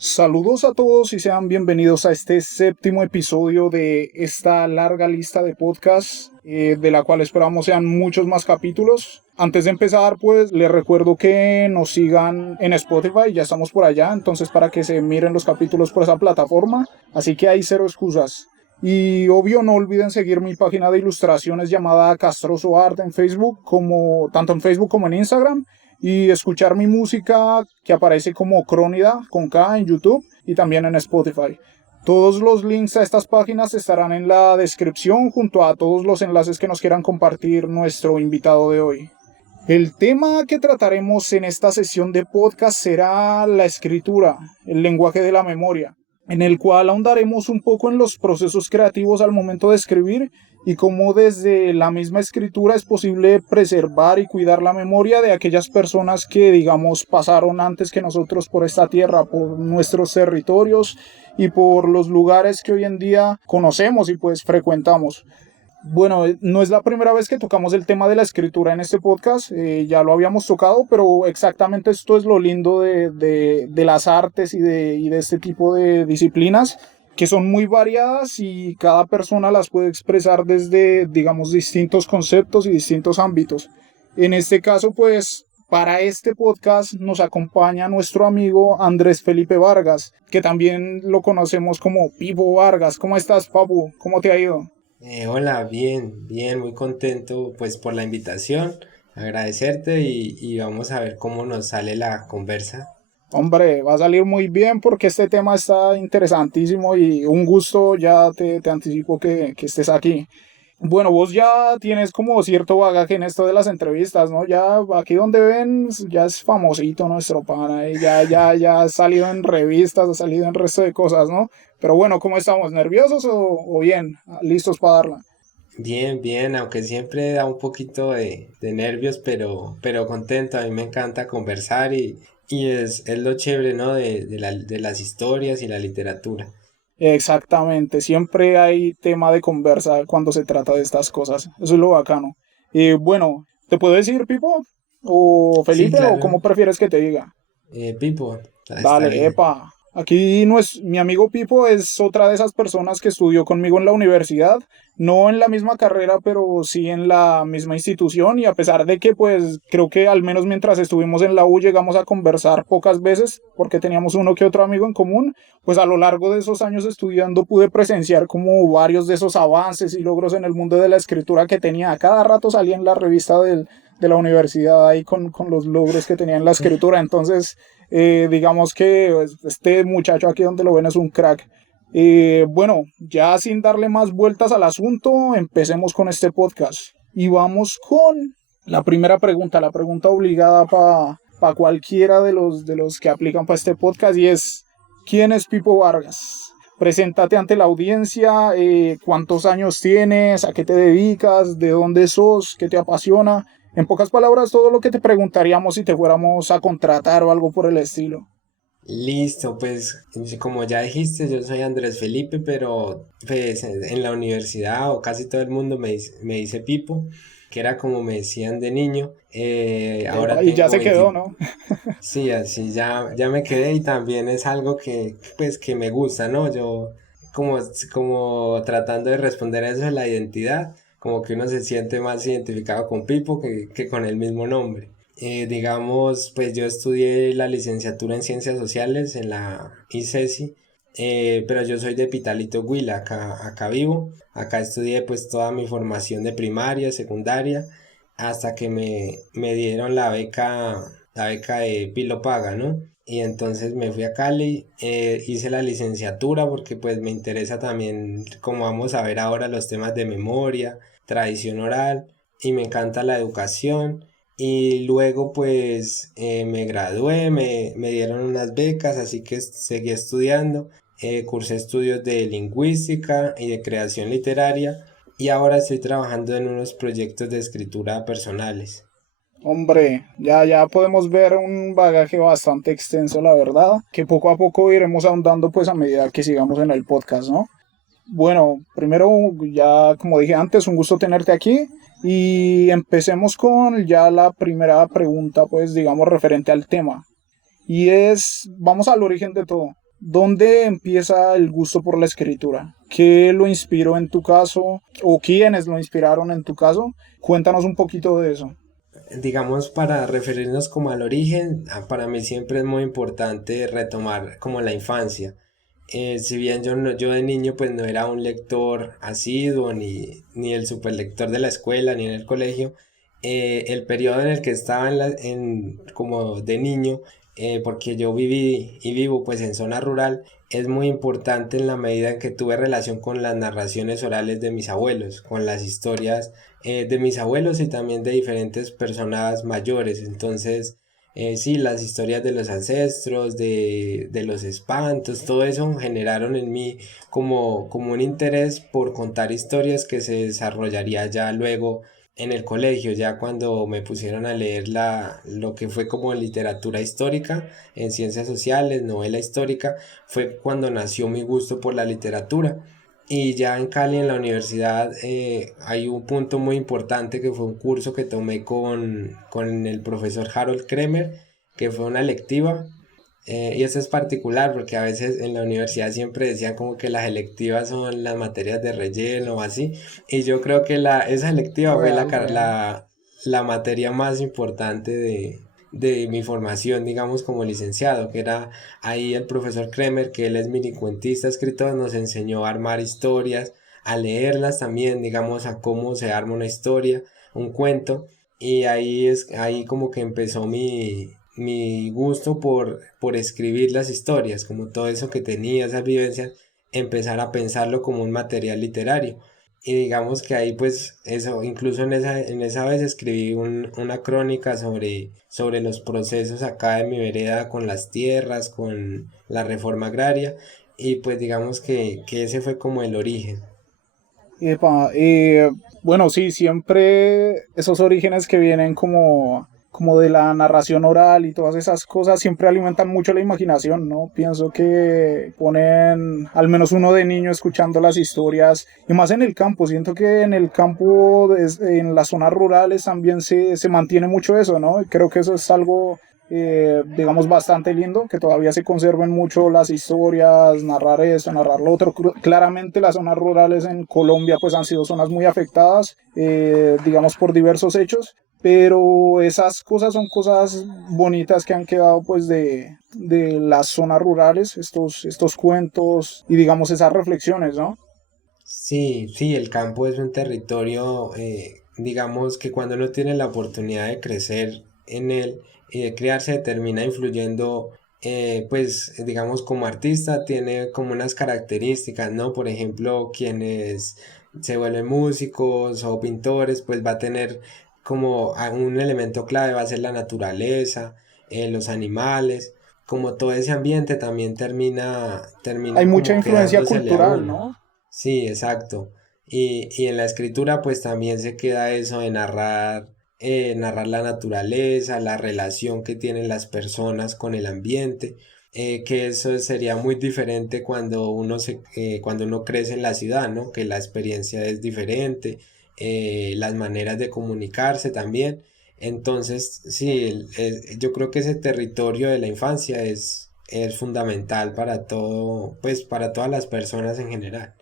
Saludos a todos y sean bienvenidos a este séptimo episodio de esta larga lista de podcasts, de la cual esperamos sean muchos más capítulos. Antes de empezar, pues les recuerdo que nos sigan en Spotify, ya estamos por allá, entonces para que se miren los capítulos por esa plataforma, así que hay cero excusas. Y obvio, no olviden seguir mi página de ilustraciones llamada Castroso Art en Facebook, tanto en Facebook como en Instagram, y escuchar mi música que aparece como Crónida con K en YouTube y también en Spotify. Todos los links a estas páginas estarán en la descripción junto a todos los enlaces que nos quieran compartir nuestro invitado de hoy. El tema que trataremos en esta sesión de podcast será la escritura, el lenguaje de la memoria, en el cual ahondaremos un poco en los procesos creativos al momento de escribir y cómo desde la misma escritura es posible preservar y cuidar la memoria de aquellas personas que, digamos, pasaron antes que nosotros por esta tierra, por nuestros territorios y por los lugares que hoy en día conocemos y pues frecuentamos. Bueno, no es la primera vez que tocamos el tema de la escritura en este podcast, ya lo habíamos tocado, pero exactamente esto es lo lindo de las artes y de este tipo de disciplinas, que son muy variadas y cada persona las puede expresar desde, digamos, distintos conceptos y distintos ámbitos. En este caso, pues, para este podcast nos acompaña nuestro amigo Andrés Felipe Vargas, que también lo conocemos como Pipo Vargas. ¿Cómo estás, Papu? ¿Cómo te ha ido? Hola, bien, bien, muy contento pues por la invitación, agradecerte y vamos a ver cómo nos sale la conversa. Hombre, va a salir muy bien porque este tema está interesantísimo y un gusto, ya te anticipo que estés aquí. Bueno, vos ya tienes como cierto bagaje en esto de las entrevistas, ¿no? Ya aquí donde ven, ya es famosito nuestro pana, y ya ha salido en revistas, ha salido en resto de cosas, ¿no? Pero bueno, ¿cómo estamos? ¿Nerviosos o bien? ¿Listos para darla? Bien, bien, aunque siempre da un poquito de nervios, pero contento, a mí me encanta conversar y es lo chévere, ¿no? De las historias y la literatura. Exactamente, siempre hay tema de conversa cuando se trata de estas cosas. Eso es lo bacano. Bueno, ¿te puedo decir Pipo? ¿O Sí, Felipe? ¿O cómo claro, prefieres que te diga? Pipo, está Dale, bien. epa. Aquí no es, mi amigo Pipo es otra de esas personas que estudió conmigo en la universidad, no en la misma carrera, pero sí en la misma institución y a pesar de que pues creo que al menos mientras estuvimos en la U llegamos a conversar pocas veces porque teníamos uno que otro amigo en común, pues a lo largo de esos años estudiando pude presenciar como varios de esos avances y logros en el mundo de la escritura que tenía. A cada rato salía en la revista de la universidad ahí con los logros que tenía en la escritura, entonces digamos que este muchacho aquí donde lo ven es un crack. Bueno, ya sin darle más vueltas al asunto, empecemos con este podcast. Y vamos con la primera pregunta, la pregunta obligada para cualquiera de los que aplican para este podcast y es, ¿quién es Pipo Vargas? Preséntate ante la audiencia, cuántos años tienes, a qué te dedicas, de dónde sos, qué te apasiona. En pocas palabras, todo lo que te preguntaríamos si te fuéramos a contratar o algo por el estilo. Listo, pues como ya dijiste, yo soy Andrés Felipe, pero pues en la universidad o casi todo el mundo me dice Pipo, que era como me decían de niño. Ahora Epa, y ya tengo se quedó, 20. ¿no? Sí, así ya me quedé y también es algo pues que me gusta, ¿no? Yo como, como tratando de responder a eso de la identidad, como que uno se siente más identificado con Pipo que con el mismo nombre. Digamos, pues yo estudié la licenciatura en Ciencias Sociales en la ICESI, pero yo soy de Pitalito, Huila, acá vivo. Acá estudié pues toda mi formación de primaria, secundaria, hasta que me dieron la beca de Pilo Paga, ¿no? Y entonces me fui a Cali, hice la licenciatura porque pues me interesa también, como vamos a ver ahora, los temas de memoria, tradición oral, y me encanta la educación. Y luego pues me gradué, me dieron unas becas, así que seguí estudiando, cursé estudios de lingüística y de creación literaria y ahora estoy trabajando en unos proyectos de escritura personales. Hombre, ya podemos ver un bagaje bastante extenso, la verdad, que poco a poco iremos ahondando pues a medida que sigamos en el podcast, ¿no? Bueno, primero, ya como dije antes, un gusto tenerte aquí y empecemos con ya la primera pregunta, pues digamos referente al tema. Y es, vamos al origen de todo. ¿Dónde empieza el gusto por la escritura? ¿Qué lo inspiró en tu caso? ¿O quiénes lo inspiraron en tu caso? Cuéntanos un poquito de eso. Digamos, para referirnos como al origen, para mí siempre es muy importante retomar como la infancia. Si bien yo de niño pues no era un lector asiduo ni el superlector de la escuela ni en el colegio, el periodo en el que estaba como de niño, porque yo viví y vivo pues en zona rural, es muy importante en la medida en que tuve relación con las narraciones orales de mis abuelos, con las historias de mis abuelos y también de diferentes personas mayores. Entonces, sí, las historias de los ancestros, de los espantos, todo eso generaron en mí como un interés por contar historias que se desarrollaría ya luego en el colegio, ya cuando me pusieron a leer lo que fue como literatura histórica, en ciencias sociales, novela histórica, fue cuando nació mi gusto por la literatura. Y ya en Cali, en la universidad, hay un punto muy importante que fue un curso que tomé con el profesor Harold Kremer, que fue una electiva. Y eso es particular porque a veces en la universidad siempre decían como que las electivas son las materias de relleno o así. Y yo creo que esa electiva fue Real, real. la materia más importante de mi formación, digamos, como licenciado, que era ahí el profesor Kremer, que él es minicuentista, escritor, nos enseñó a armar historias, a leerlas también, digamos, a cómo se arma una historia, un cuento. Y ahí como que empezó mi gusto por escribir las historias, como todo eso que tenía, esas vivencias, empezar a pensarlo como un material literario. Y digamos que ahí pues eso, incluso en esa vez escribí una crónica sobre los procesos acá de mi vereda con las tierras, con la reforma agraria, y pues digamos que ese fue como el origen. Epa, bueno, sí, siempre esos orígenes que vienen como de la narración oral y todas esas cosas siempre alimentan mucho la imaginación, ¿no? Pienso que ponen al menos uno de niño escuchando las historias y más en el campo. Siento que en el campo, en las zonas rurales también se mantiene mucho eso, ¿no? Y creo que eso es algo digamos, bastante lindo, que todavía se conserven mucho las historias, narrar eso, narrar lo otro. Claramente las zonas rurales en Colombia pues han sido zonas muy afectadas, digamos, por diversos hechos, pero esas cosas son cosas bonitas que han quedado pues de las zonas rurales, estos cuentos y digamos esas reflexiones, ¿no? Sí, sí, el campo es un territorio, digamos que cuando uno tiene la oportunidad de crecer en él y de criarse, termina influyendo, pues, digamos, como artista, tiene como unas características, ¿no? Por ejemplo, quienes se vuelven músicos o pintores, pues va a tener como un elemento clave, va a ser la naturaleza, los animales, como todo ese ambiente también Hay termina mucha como influencia quedándosele a cultural, uno. ¿no? Sí, exacto. Y en la escritura pues también se queda eso de narrar la naturaleza, la relación que tienen las personas con el ambiente, que eso sería muy diferente cuando uno crece en la ciudad, ¿no? Que la experiencia es diferente, las maneras de comunicarse también. Entonces, sí, yo creo que ese territorio de la infancia es fundamental para todo, pues para todas las personas en general.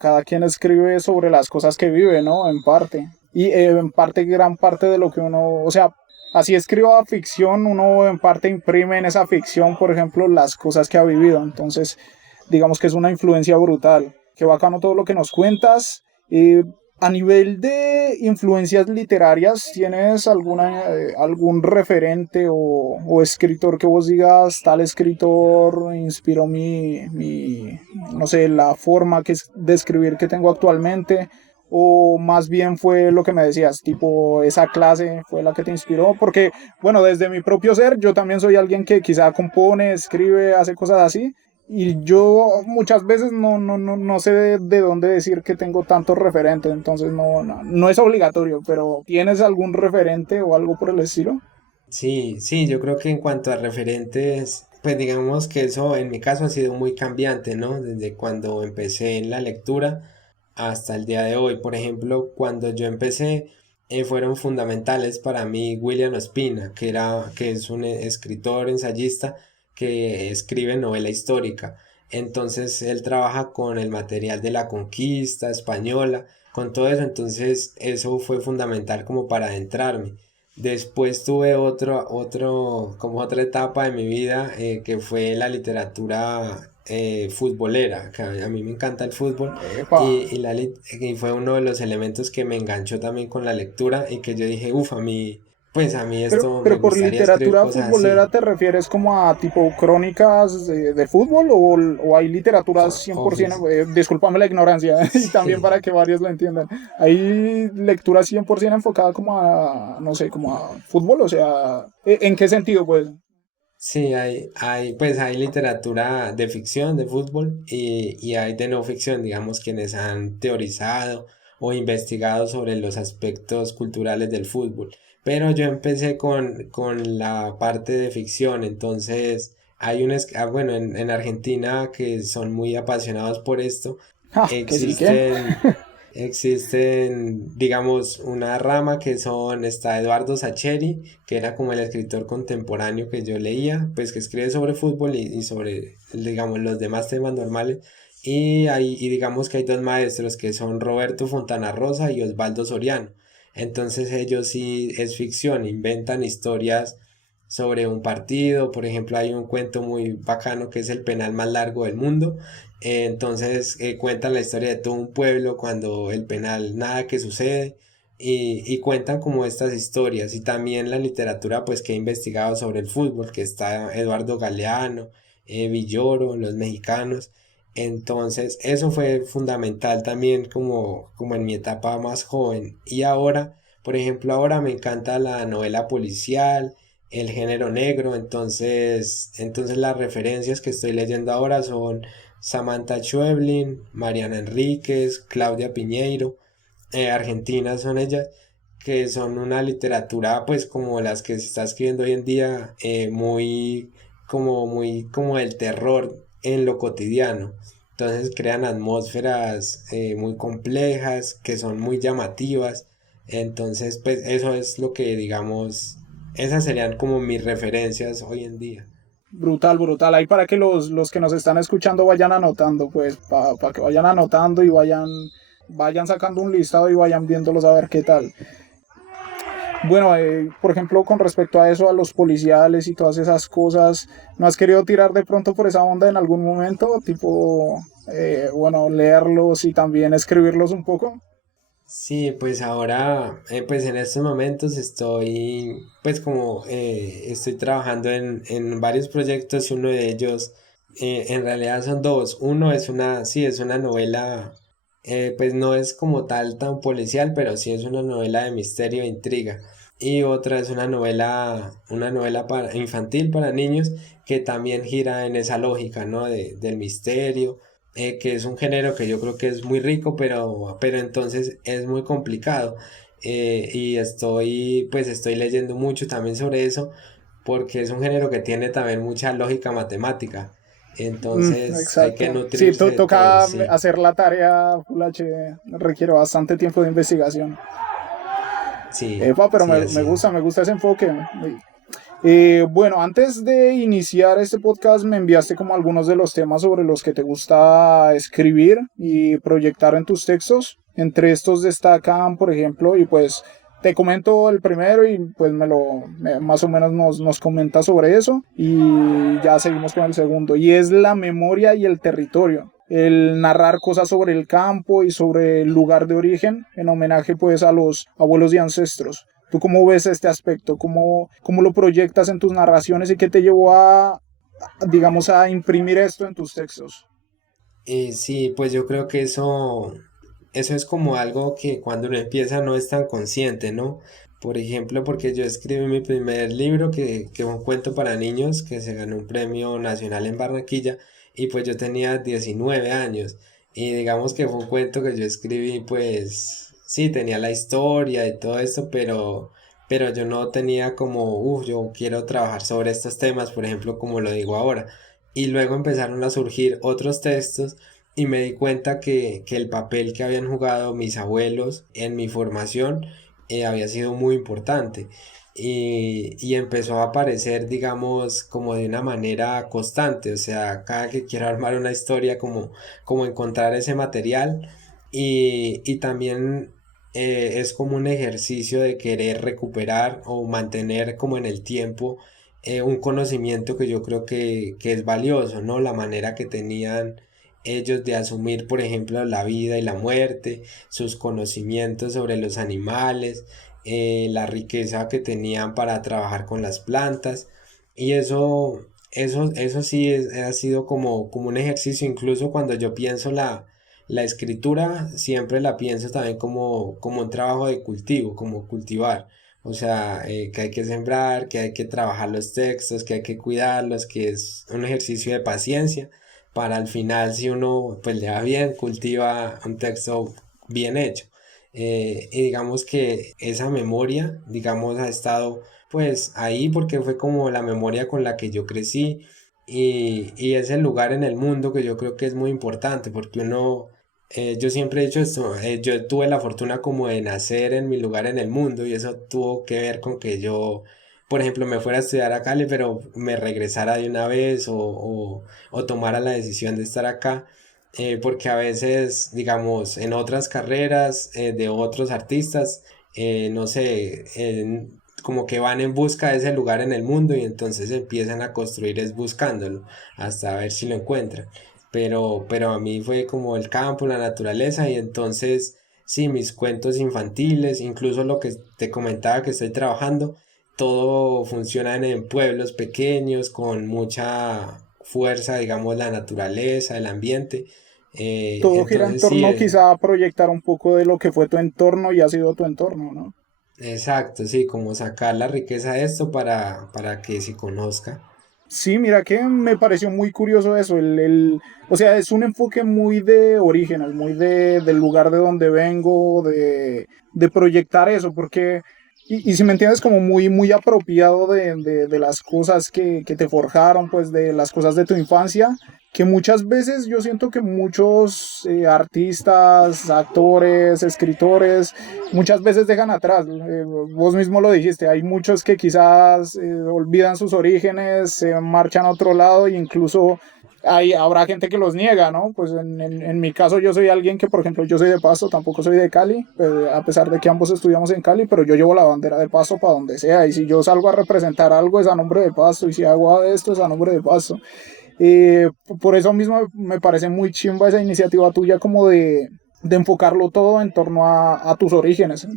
Cada quien escribe sobre las cosas que vive, ¿no? En parte. Y en parte, gran parte de lo que uno, o sea, así escriba ficción, uno en parte imprime en esa ficción, por ejemplo, las cosas que ha vivido. Entonces, digamos que es una influencia brutal. Qué bacano todo lo que nos cuentas. A nivel de influencias literarias, ¿tienes algún referente o escritor que vos digas, tal escritor inspiró no sé, la forma de escribir que tengo actualmente? O más bien fue lo que me decías, tipo, esa clase fue la que te inspiró, porque, bueno, desde mi propio ser, yo también soy alguien que quizá compone, escribe, hace cosas así, y yo muchas veces no sé de dónde decir que tengo tantos referentes, entonces no es obligatorio, pero ¿tienes algún referente o algo por el estilo? Sí, sí, yo creo que en cuanto a referentes, pues digamos que eso en mi caso ha sido muy cambiante, ¿no? Desde cuando empecé en la lectura hasta el día de hoy. Por ejemplo, cuando yo empecé, fueron fundamentales para mí William Ospina, que es un escritor, ensayista, que escribe novela histórica. Entonces él trabaja con el material de la conquista española, con todo eso, entonces eso fue fundamental como para adentrarme. Después tuve como otra etapa de mi vida, que fue la literatura futbolera, que a mí me encanta el fútbol Epa. y fue uno de los elementos que me enganchó también con la lectura y que yo dije, uff, pues a mí esto me Pero por gustaría escribir literatura cosas así. futbolera te refieres como a tipo crónicas de fútbol o hay literatura 100%, discúlpame la ignorancia, y también Sí. para que varios lo entiendan, hay lectura 100% enfocada como a, no sé, como a fútbol, o sea, ¿en qué sentido pues? Sí, pues hay literatura de ficción, de fútbol, y hay de no ficción, digamos, quienes han teorizado o investigado sobre los aspectos culturales del fútbol. Pero yo empecé con la parte de ficción, entonces bueno, en Argentina que son muy apasionados por esto, Ah, que sí que. existen, digamos, una rama está Eduardo Sacheri, que era como el escritor contemporáneo que yo leía, pues que escribe sobre fútbol y sobre, digamos, los demás temas normales. Y digamos que hay dos maestros que son Roberto Fontana Rosa y Osvaldo Soriano. Entonces ellos sí es ficción, inventan historias sobre un partido. Por ejemplo, hay un cuento muy bacano que es el penal más largo del mundo. Entonces cuentan la historia de todo un pueblo cuando el penal nada que sucede, y cuentan como estas historias. Y también la literatura pues que he investigado sobre el fútbol, que está Eduardo Galeano, Villoro, los mexicanos. Entonces eso fue fundamental también como en mi etapa más joven. Y ahora, por ejemplo, ahora me encanta la novela policial, el género negro. Entonces las referencias que estoy leyendo ahora son Samantha Schweblin, Mariana Enríquez, Claudia Piñeiro, argentinas son ellas, que son una literatura pues como las que se está escribiendo hoy en día, muy como el terror en lo cotidiano. Entonces crean atmósferas muy complejas, que son muy llamativas. Entonces pues eso es lo que digamos, esas serían como mis referencias hoy en día. Brutal, brutal. Ahí para que los que nos están escuchando vayan anotando, pues, para que vayan anotando y vayan sacando un listado y vayan viéndolos a ver qué tal. Bueno, por ejemplo, con respecto a eso, a los policiales y todas esas cosas, ¿no has querido tirar de pronto por esa onda en algún momento? Tipo, bueno, leerlos y también escribirlos un poco. Sí, pues ahora, pues en estos momentos pues como estoy trabajando en varios proyectos, y uno de ellos, en realidad son dos. Uno sí, es una novela, pues no es como tal tan policial, pero sí es una novela de misterio e intriga. Y otra es una novela infantil para niños, que también gira en esa lógica, ¿no? Del misterio, que es un género que yo creo que es muy rico, pero entonces es muy complicado. Y pues estoy leyendo mucho también sobre eso, porque es un género que tiene también mucha lógica matemática. Entonces hay que Exacto. Sí, nutrirse de todo, toca sí. hacer la tarea Full H, requiere bastante tiempo de investigación. Sí, Epa, pero sí, me así es. gusta, me gusta ese enfoque. Bueno, antes de iniciar este podcast me enviaste como algunos de los temas sobre los que te gusta escribir y proyectar en tus textos. Entre estos destacan, por ejemplo, y pues te comento el primero y pues más o menos nos comenta sobre eso y ya seguimos con el segundo. Y es la memoria y el territorio. El narrar cosas sobre el campo y sobre el lugar de origen en homenaje pues a los abuelos y ancestros. ¿Tú cómo ves este aspecto? ¿Cómo lo proyectas en tus narraciones y qué te llevó digamos, a imprimir esto en tus textos? Sí, pues yo creo que eso es como algo que cuando uno empieza no es tan consciente, ¿no? Por ejemplo, porque yo escribí mi primer libro, que fue un cuento para niños, que se ganó un premio nacional en Barranquilla, y pues yo tenía 19 años. Y digamos que fue un cuento que yo escribí, pues sí, tenía la historia y todo esto, pero yo no tenía como, yo quiero trabajar sobre estos temas, por ejemplo, como lo digo ahora. Y luego empezaron a surgir otros textos, y me di cuenta que el papel que habían jugado mis abuelos en mi formación había sido muy importante. y empezó a aparecer, digamos, como de una manera constante, o sea, cada que quiero armar una historia, como encontrar ese material y también es como un ejercicio de querer recuperar o mantener como en el tiempo un conocimiento que yo creo que es valioso, ¿no? La manera que tenían ellos de asumir, por ejemplo, la vida y la muerte, sus conocimientos sobre los animales, la riqueza que tenían para trabajar con las plantas y eso sí ha sido como un ejercicio, incluso cuando yo pienso la escritura, siempre la pienso también como un trabajo de cultivo, como cultivar. O sea, que hay que sembrar, que hay que trabajar los textos, que hay que cuidarlos, que es un ejercicio de paciencia para al final, si uno pues le va bien, cultiva un texto bien hecho. Y digamos que esa memoria, digamos, ha estado pues ahí porque fue como la memoria con la que yo crecí y es el lugar en el mundo que yo creo que es muy importante porque uno, yo siempre he dicho esto, yo tuve la fortuna como de nacer en mi lugar en el mundo y eso tuvo que ver con que yo, por ejemplo, me fuera a estudiar a Cali, pero me regresara de una vez o tomara la decisión de estar acá porque a veces, digamos, en otras carreras de otros artistas, no sé, como que van en busca de ese lugar en el mundo y entonces empiezan a construir es buscándolo hasta ver si lo encuentran. Pero a mí fue como el campo, la naturaleza y entonces, sí, mis cuentos infantiles, incluso lo que te comentaba que estoy trabajando, todo funciona en pueblos pequeños con mucha fuerza, digamos, la naturaleza, el ambiente. Todo gira en Entonces sí, torno quizá a proyectar un poco de lo que fue tu entorno y ha sido tu entorno, ¿no? exacto, sí, como sacar la riqueza de esto para que se conozca. Sí, mira que me pareció muy curioso eso, o sea, es un enfoque muy de orígenes, muy del lugar de donde vengo, de proyectar eso, porque, y si me entiendes, como muy apropiado de las cosas que te forjaron, pues de las cosas de tu infancia, que muchas veces yo siento que muchos artistas, actores, escritores, muchas veces dejan atrás. Vos mismo lo dijiste, hay muchos que quizás olvidan sus orígenes, se marchan a otro lado e incluso habrá gente que los niega, ¿no? Pues en mi caso yo soy alguien que, por ejemplo, yo soy de Pasto, tampoco soy de Cali, a pesar de que ambos estudiamos en Cali, pero yo llevo la bandera de Pasto para donde sea y si yo salgo a representar algo es a nombre de Pasto y si hago esto es a nombre de Pasto. Por eso mismo me parece muy chimba esa iniciativa tuya como de enfocarlo todo en torno a tus orígenes,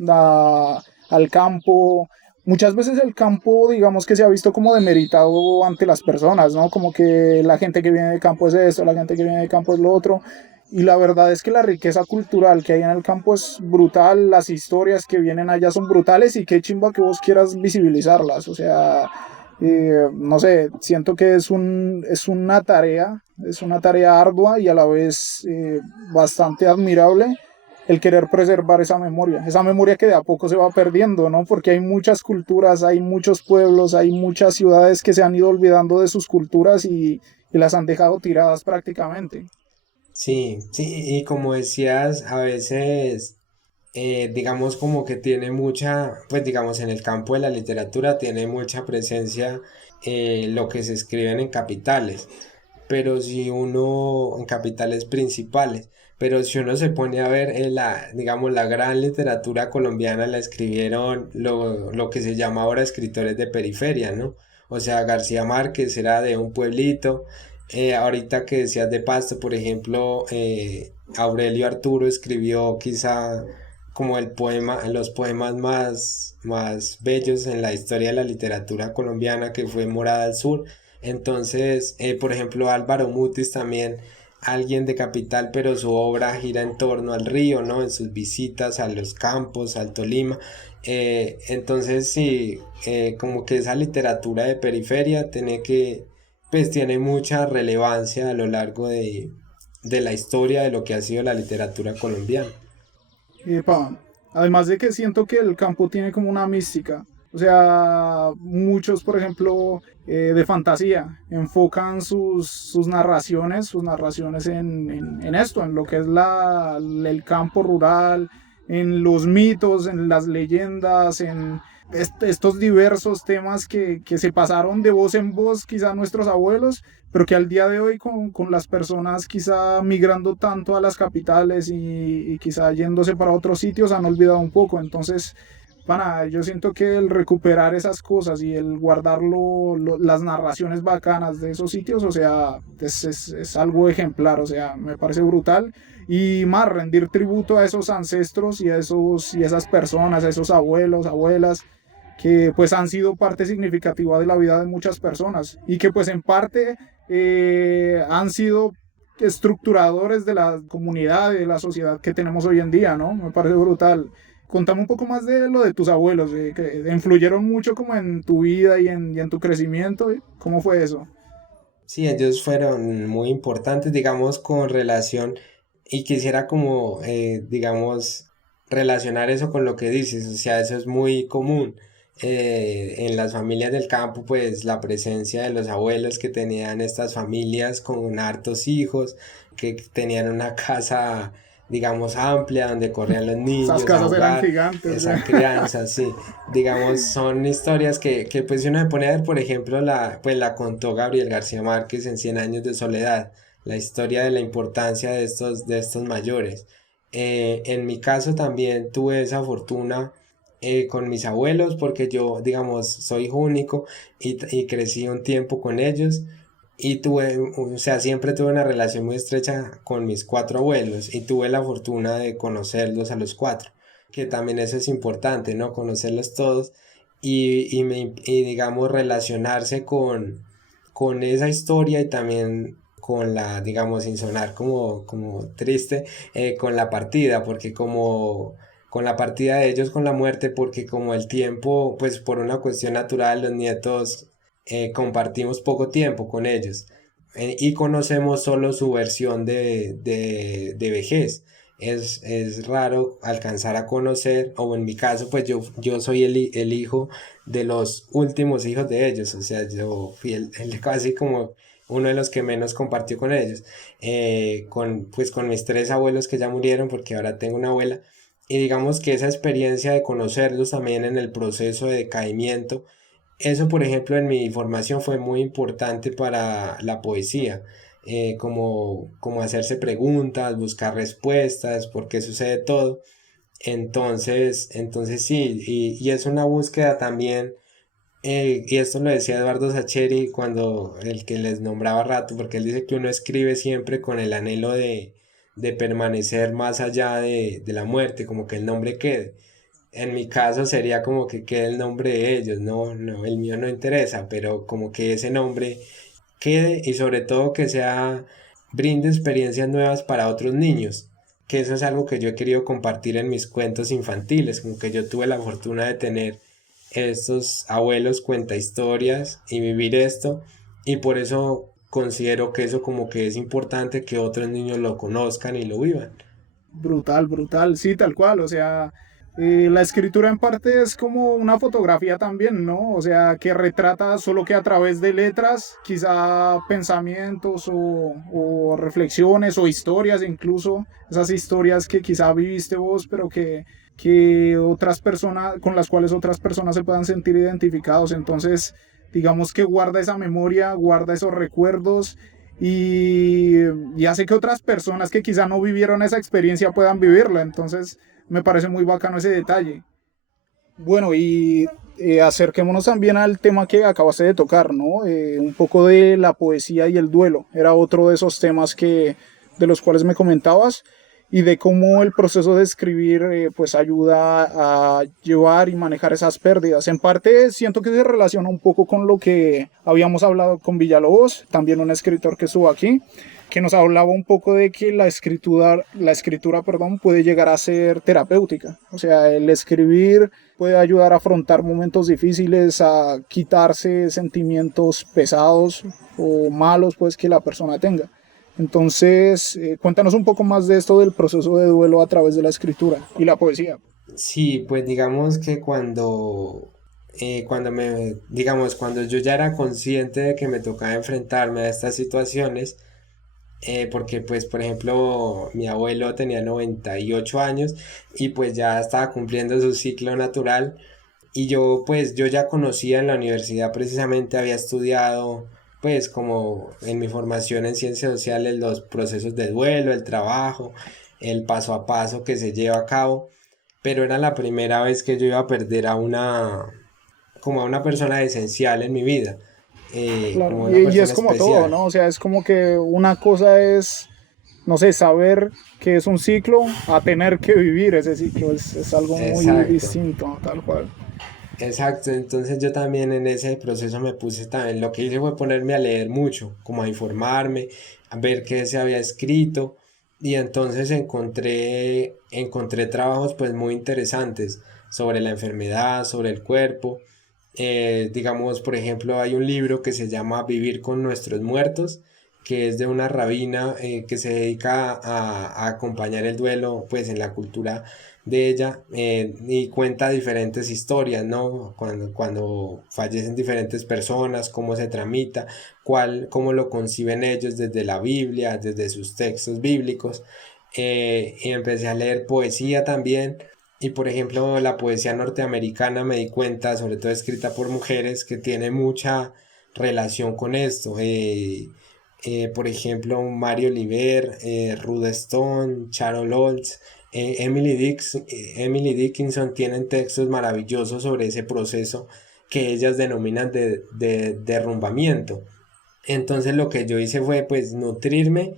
al campo. Muchas veces el campo, digamos que se ha visto como demeritado ante las personas, ¿no? Como que la gente que viene del campo es esto, la gente que viene del campo es lo otro. Y la verdad es que la riqueza cultural que hay en el campo es brutal, las historias que vienen allá son brutales y qué chimba que vos quieras visibilizarlas. O sea, no sé, siento que es una tarea ardua y a la vez bastante admirable el querer preservar esa memoria que de a poco se va perdiendo, ¿no? Porque hay muchas culturas, hay muchos pueblos, hay muchas ciudades que se han ido olvidando de sus culturas y las han dejado tiradas prácticamente. Sí, sí, y como decías, a veces, digamos como que tiene mucha, pues digamos en el campo de la literatura tiene mucha presencia lo que se escriben en capitales, pero si uno, en capitales principales, pero si uno se pone a ver digamos, la gran literatura colombiana la escribieron lo que se llama ahora escritores de periferia, ¿no? O sea, García Márquez era de un pueblito, ahorita que decías de Pasto, por ejemplo, Aurelio Arturo escribió quizá como el poema, los poemas más bellos en la historia de la literatura colombiana, que fue Morada al Sur. Entonces, por ejemplo, Álvaro Mutis también, alguien de capital, pero su obra gira en torno al río, ¿no? En sus visitas a los campos, al Tolima. Entonces, sí, como que esa literatura de periferia pues tiene mucha relevancia a lo largo de la historia de lo que ha sido la literatura colombiana. Epa, además de que siento que el campo tiene como una mística. O sea, muchos, por ejemplo, de fantasía, enfocan sus narraciones en esto, en lo que es el campo rural, en los mitos, en las leyendas, estos diversos temas que se pasaron de voz en voz quizá nuestros abuelos, pero que al día de hoy con las personas quizá migrando tanto a las capitales y quizá yéndose para otros sitios han olvidado un poco. Entonces, pana, yo siento que el recuperar esas cosas y el guardar las narraciones bacanas de esos sitios, o sea, es algo ejemplar, o sea, me parece brutal. Y más, rendir tributo a esos ancestros y esas personas, a esos abuelos, abuelas, que pues han sido parte significativa de la vida de muchas personas y que pues en parte han sido estructuradores de la comunidad, de la sociedad que tenemos hoy en día, ¿no? Me parece brutal. Contame un poco más de lo de tus abuelos, que influyeron mucho como en tu vida y en tu crecimiento. ¿Cómo fue eso? Sí, ellos fueron muy importantes, digamos, con relación, y quisiera como, digamos, relacionar eso con lo que dices, o sea, eso es muy común. En las familias del campo, pues la presencia de los abuelos que tenían estas familias con hartos hijos, que tenían una casa, digamos, amplia donde corrían los Esas niños a casas eran jugar, gigantes, güey. esa crianza, sí. Digamos, son historias que pues si uno se pone a ver, por ejemplo, pues la contó Gabriel García Márquez en Cien años de soledad, la historia de la importancia de estos mayores. En mi caso también tuve esa fortuna con mis abuelos porque yo, digamos, soy hijo único y crecí un tiempo con ellos y tuve, o sea, siempre tuve una relación muy estrecha con mis cuatro abuelos y tuve la fortuna de conocerlos a los cuatro, que también eso es importante, ¿no? Conocerlos todos y digamos, relacionarse con esa historia y también con la, digamos, sin sonar como triste, con la partida, porque como con la partida de ellos con la muerte, porque como el tiempo, pues por una cuestión natural, los nietos compartimos poco tiempo con ellos y conocemos solo su versión de vejez. Es raro alcanzar a conocer, o en mi caso, pues yo soy el hijo de los últimos hijos de ellos, o sea, yo fui casi como uno de los que menos compartió con ellos, pues con mis tres abuelos que ya murieron, porque ahora tengo una abuela, y digamos que esa experiencia de conocerlos también en el proceso de decaimiento, eso, por ejemplo, en mi formación fue muy importante para la poesía, como hacerse preguntas, buscar respuestas, por qué sucede todo. Entonces sí, y es una búsqueda también, y esto lo decía Eduardo Sacheri cuando el que les nombraba rato, porque él dice que uno escribe siempre con el anhelo de permanecer más allá de la muerte, como que el nombre quede. En mi caso sería como que quede el nombre de ellos, no, no, el mío no interesa, pero como que ese nombre quede y sobre todo que sea, brinde experiencias nuevas para otros niños, que eso es algo que yo he querido compartir en mis cuentos infantiles, como que yo tuve la fortuna de tener estos abuelos cuenta historias y vivir esto, y por eso considero que eso como que es importante que otros niños lo conozcan y lo vivan. Brutal, brutal, sí, tal cual, o sea, la escritura en parte es como una fotografía también, ¿no? O sea, que retrata solo que a través de letras, quizá pensamientos o reflexiones o historias, incluso esas historias que quizá viviste vos, pero que otras personas, con las cuales otras personas se puedan sentir identificados. Entonces, digamos que guarda esa memoria, guarda esos recuerdos y, y hace que otras personas que quizá no vivieron esa experiencia puedan vivirla. Entonces me parece muy bacano ese detalle. Bueno, y acerquémonos también al tema que acabaste de tocar, ¿no? Un poco de la poesía y el duelo. Era otro de esos temas de los cuales me comentabas y de cómo el proceso de escribir pues ayuda a llevar y manejar esas pérdidas. En parte siento que se relaciona un poco con lo que habíamos hablado con Villalobos, también un escritor que estuvo aquí, que nos hablaba un poco de que la escritura, perdón, puede llegar a ser terapéutica. O sea, el escribir puede ayudar a afrontar momentos difíciles, a quitarse sentimientos pesados o malos pues que la persona tenga. Entonces, cuéntanos un poco más de esto del proceso de duelo a través de la escritura y la poesía. Sí, pues digamos que digamos, cuando yo ya era consciente de que me tocaba enfrentarme a estas situaciones, porque pues por ejemplo mi abuelo tenía 98 años y pues ya estaba cumpliendo su ciclo natural, Y yo pues yo ya conocía en la universidad, precisamente había estudiado pues como en mi formación en ciencias sociales los procesos de duelo, el trabajo, el paso a paso que se lleva a cabo, pero era la primera vez que yo iba a perder a como a una persona esencial en mi vida, Claro, como una y es persona como todo, especial. ¿no? O sea, es como que una cosa es, no sé, saber que es un ciclo a tener que vivir ese ciclo. Es algo muy Exacto. distinto, tal cual. Exacto, entonces yo también en ese proceso me puse también, lo que hice fue ponerme a leer mucho, como a informarme, a ver qué se había escrito y entonces encontré trabajos pues muy interesantes sobre la enfermedad, sobre el cuerpo. Digamos, por ejemplo, hay un libro que se llama Vivir con nuestros muertos, que es de una rabina que se dedica a acompañar el duelo pues en la cultura de ella, y cuenta diferentes historias, ¿no? Cuando fallecen diferentes personas, cómo se tramita, cómo lo conciben ellos desde la Biblia, desde sus textos bíblicos. Y empecé a leer poesía también. Y por ejemplo, la poesía norteamericana me di cuenta, sobre todo escrita por mujeres, que tiene mucha relación con esto. Por ejemplo, Mario Oliver, Ruth Stone, Carol Oates, Emily Dickinson tienen textos maravillosos sobre ese proceso que ellas denominan de derrumbamiento. Entonces lo que yo hice fue pues nutrirme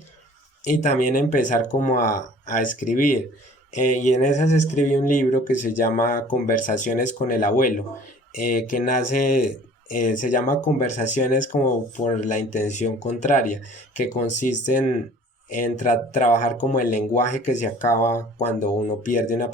y también empezar como a escribir. Y en esas escribí un libro que se llama Conversaciones con el abuelo, que se llama Conversaciones como por la intención contraria, que consiste en trabajar como el lenguaje que se acaba cuando uno pierde una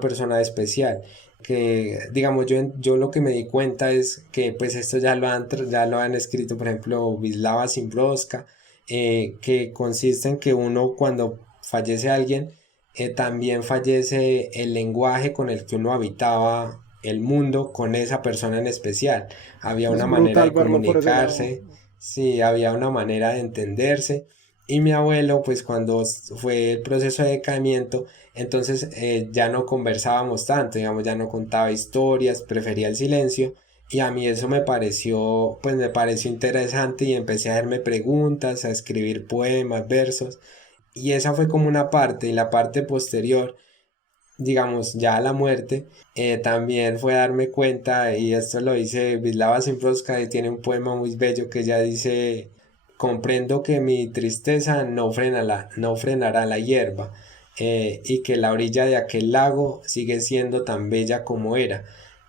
persona especial. Que digamos yo lo que me di cuenta es que pues esto ya lo han escrito por ejemplo Wisława Szymborska, que consiste en que uno cuando fallece alguien, también fallece el lenguaje con el que uno habitaba el mundo con esa persona en especial. Había Es una manera brutal de verlo por ese lado. comunicarse, sí, había una manera de entenderse. Y mi abuelo, pues cuando fue el proceso de decaimiento, entonces ya no conversábamos tanto, digamos, ya no contaba historias, prefería el silencio. Y a mí eso pues me pareció interesante y empecé a hacerme preguntas, a escribir poemas, versos. Y esa fue como una parte, y la parte posterior, digamos, ya a la muerte, también fue darme cuenta, y esto lo dice Wisława Szymborska, y tiene un poema muy bello que ella dice, comprendo que mi tristeza no frenará la hierba, y que la orilla de aquel lago sigue siendo tan bella como era.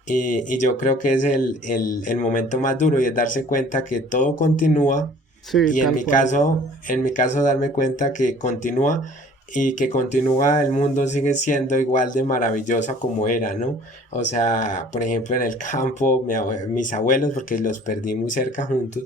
Y yo creo que es el momento más duro y es darse cuenta que todo continúa Sí, y tal cual. en mi caso darme cuenta que continúa y que continúa el mundo sigue siendo igual de maravillosa como era, ¿no? O sea, por ejemplo, en el campo, mis abuelos, porque los perdí muy cerca juntos,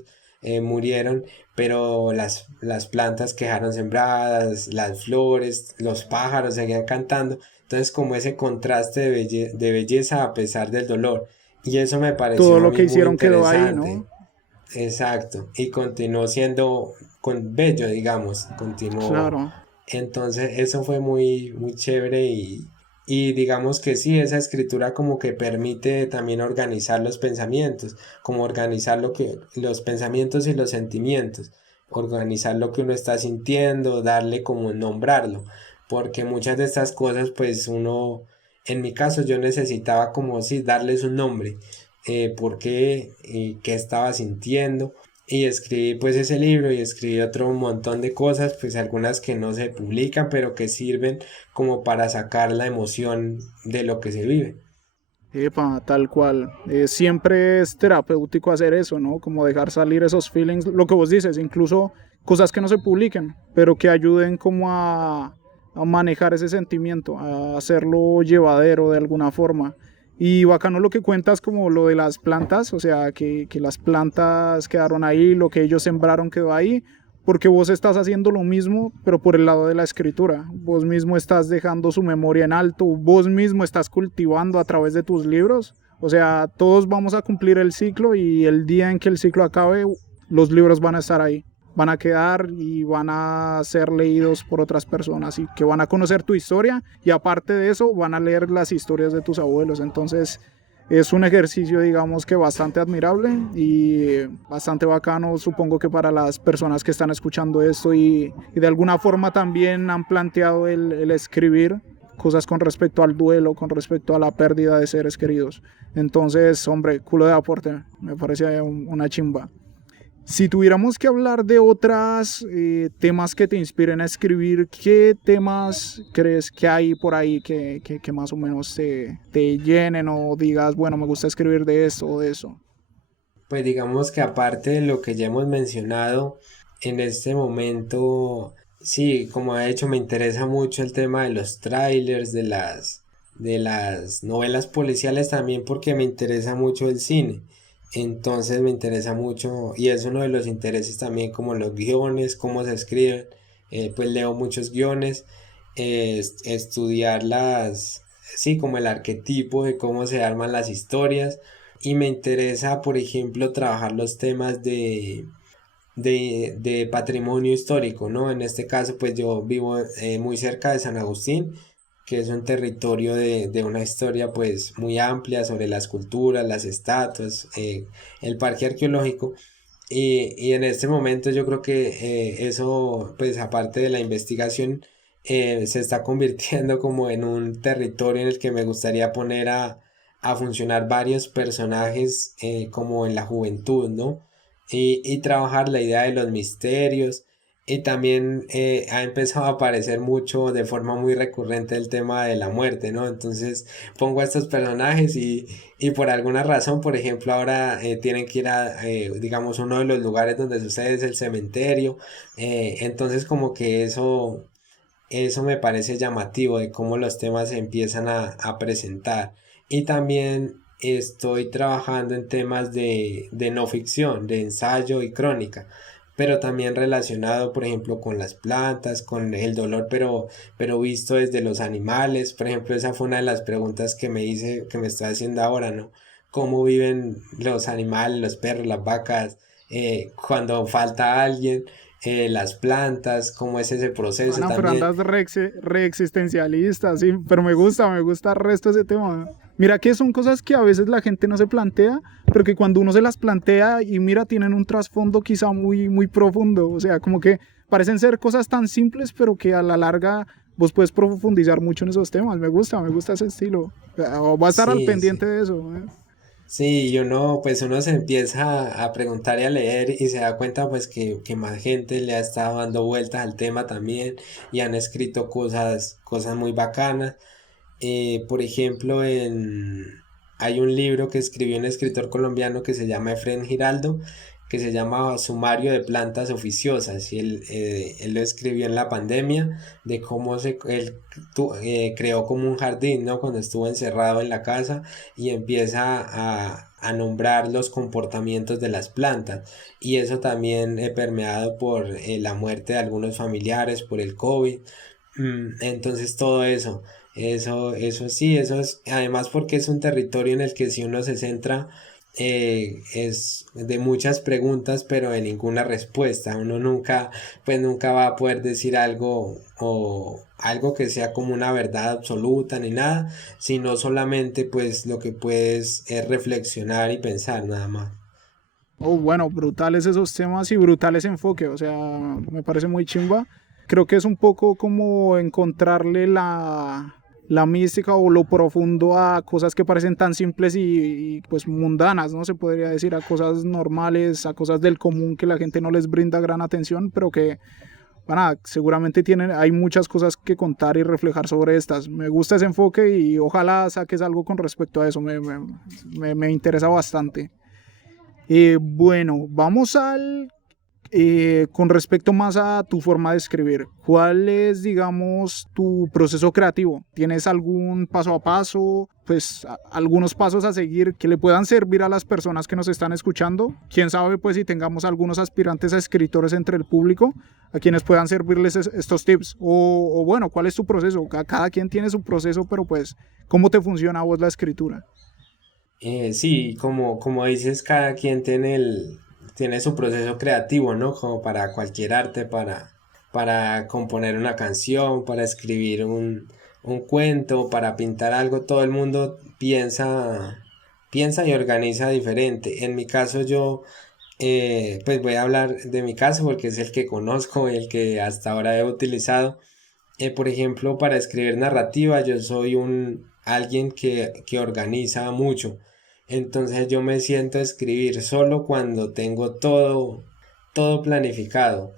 murieron, pero las plantas quedaron sembradas, las flores, los pájaros seguían cantando. Entonces, como ese contraste de belleza a pesar del dolor. Y eso me Todo pareció a lo mí que muy hicieron quedó ahí, ¿no? interesante. Exacto, y continuó siendo bello, digamos, continuó. Claro. Entonces, eso fue muy, muy chévere y digamos que sí, esa escritura como que permite también organizar los pensamientos, como organizar los pensamientos y los sentimientos, organizar lo que uno está sintiendo, darle como nombrarlo, porque muchas de estas cosas, pues en mi caso yo necesitaba como si darles un nombre, por qué, qué estaba sintiendo. Y escribí pues ese libro y escribí otro montón de cosas, pues algunas que no se publican, pero que sirven como para sacar la emoción de lo que se vive. Epa, tal cual. Siempre es terapéutico hacer eso, ¿no? Como dejar salir esos feelings, lo que vos dices, incluso cosas que no se publiquen, pero que ayuden como a manejar ese sentimiento, a hacerlo llevadero de alguna forma. Y bacano lo que cuentas como lo de las plantas, o sea, que las plantas quedaron ahí, lo que ellos sembraron quedó ahí, porque vos estás haciendo lo mismo, pero por el lado de la escritura. Vos mismo estás dejando su memoria en alto, vos mismo estás cultivando a través de tus libros. O sea, todos vamos a cumplir el ciclo y el día en que el ciclo acabe, los libros van a estar ahí, van a quedar y van a ser leídos por otras personas y que van a conocer tu historia y aparte de eso van a leer las historias de tus abuelos. Entonces, es un ejercicio, digamos que bastante admirable y bastante bacano, supongo que para las personas que están escuchando esto y de alguna forma también han planteado el escribir cosas con respecto al duelo, con respecto a la pérdida de seres queridos. Entonces, hombre, culo de aporte, me parece una chimba. Si tuviéramos que hablar de otros temas que te inspiren a escribir, ¿qué temas crees que hay por ahí que más o menos te llenen o digas, bueno, me gusta escribir de esto o de eso? Pues digamos que aparte de lo que ya hemos mencionado, en este momento, sí, como he hecho, me interesa mucho el tema de los trailers, de las novelas policiales también porque me interesa mucho el cine. Entonces me interesa mucho y es uno de los intereses también como los guiones, cómo se escriben. Pues leo muchos guiones, estudiar sí, como el arquetipo de cómo se arman las historias y me interesa, por ejemplo, trabajar los temas de patrimonio histórico, ¿no? En este caso, pues yo vivo muy cerca de San Agustín, que es un territorio de una historia pues muy amplia sobre las culturas, las estatuas, el parque arqueológico. Y en este momento yo creo que eso, pues aparte de la investigación, se está convirtiendo como en un territorio en el que me gustaría poner a funcionar varios personajes como en la juventud, ¿no? Y trabajar la idea de los misterios. Y también ha empezado a aparecer mucho de forma muy recurrente el tema de la muerte, ¿no? Entonces pongo a estos personajes y por alguna razón, por ejemplo, ahora tienen que ir a, digamos, uno de los lugares donde sucede es el cementerio. Entonces como que eso me parece llamativo de cómo los temas se empiezan a presentar. Y también estoy trabajando en temas de no ficción, de ensayo y crónica, pero también relacionado, por ejemplo, con las plantas, con el dolor, pero visto desde los animales. Por ejemplo, esa fue una de las preguntas que me hice, que me estoy haciendo ahora, ¿no? ¿Cómo viven los animales, los perros, las vacas, cuando falta alguien? Las plantas, cómo es ese proceso Ana, pero también. andas re existencialista, sí, pero me gusta el resto de ese tema. Mira que son cosas que a veces la gente no se plantea, pero que cuando uno se las plantea y mira, tienen un trasfondo quizá muy profundo. O sea, como que parecen ser cosas tan simples, pero que a la larga vos puedes profundizar mucho en esos temas. Me gusta ese estilo. Va a estar al Sí, pendiente sí. de eso. Sí, y uno, pues uno se empieza a preguntar y a leer y se da cuenta pues que más gente le ha estado dando vueltas al tema también y han escrito cosas muy bacanas. Por ejemplo, hay un libro que escribió un escritor colombiano que se llama Efrén Giraldo, que se llama Sumario de Plantas Oficiosas, y él lo escribió en la pandemia, de cómo creó como un jardín, ¿no? Cuando estuvo encerrado en la casa y empieza a nombrar los comportamientos de las plantas. Y eso también permeado por la muerte de algunos familiares, por el COVID. Entonces todo eso. Eso sí, eso es, además porque es un territorio en el que si uno se centra, es de muchas preguntas, pero de ninguna respuesta. Uno nunca, pues nunca va a poder decir algo o algo que sea como una verdad absoluta ni nada, sino solamente pues lo que puedes es reflexionar y pensar nada más. Oh, bueno, brutales esos temas y brutal ese enfoque, o sea, me parece muy chimba. Creo que es un poco como encontrarle la mística o lo profundo a cosas que parecen tan simples pues mundanas, ¿no? Se podría decir a cosas normales, a cosas del común que la gente no les brinda gran atención, pero que, bueno, seguramente hay muchas cosas que contar y reflejar sobre estas. Me gusta ese enfoque y ojalá saques algo con respecto a eso, me interesa bastante. Bueno, vamos con respecto más a tu forma de escribir. ¿Cuál es, digamos, tu proceso creativo? ¿Tienes algún paso a paso? Pues algunos pasos a seguir que le puedan servir a las personas que nos están escuchando. Quién sabe, pues, si tengamos algunos aspirantes a escritores entre el público, a quienes puedan servirles estos tips. O bueno, ¿cuál es tu proceso? Cada quien tiene su proceso, pero pues, ¿cómo te funciona a vos la escritura? Sí, como dices, cada quien tiene su proceso creativo, ¿no? Como para cualquier arte, para componer una canción, para escribir un cuento, para pintar algo, todo el mundo piensa piensa y organiza diferente. En mi caso yo, pues voy a hablar de mi caso porque es el que conozco, el que hasta ahora he utilizado. Por ejemplo, para escribir narrativa, yo soy alguien que organiza mucho. Entonces yo me siento a escribir solo cuando tengo todo planificado.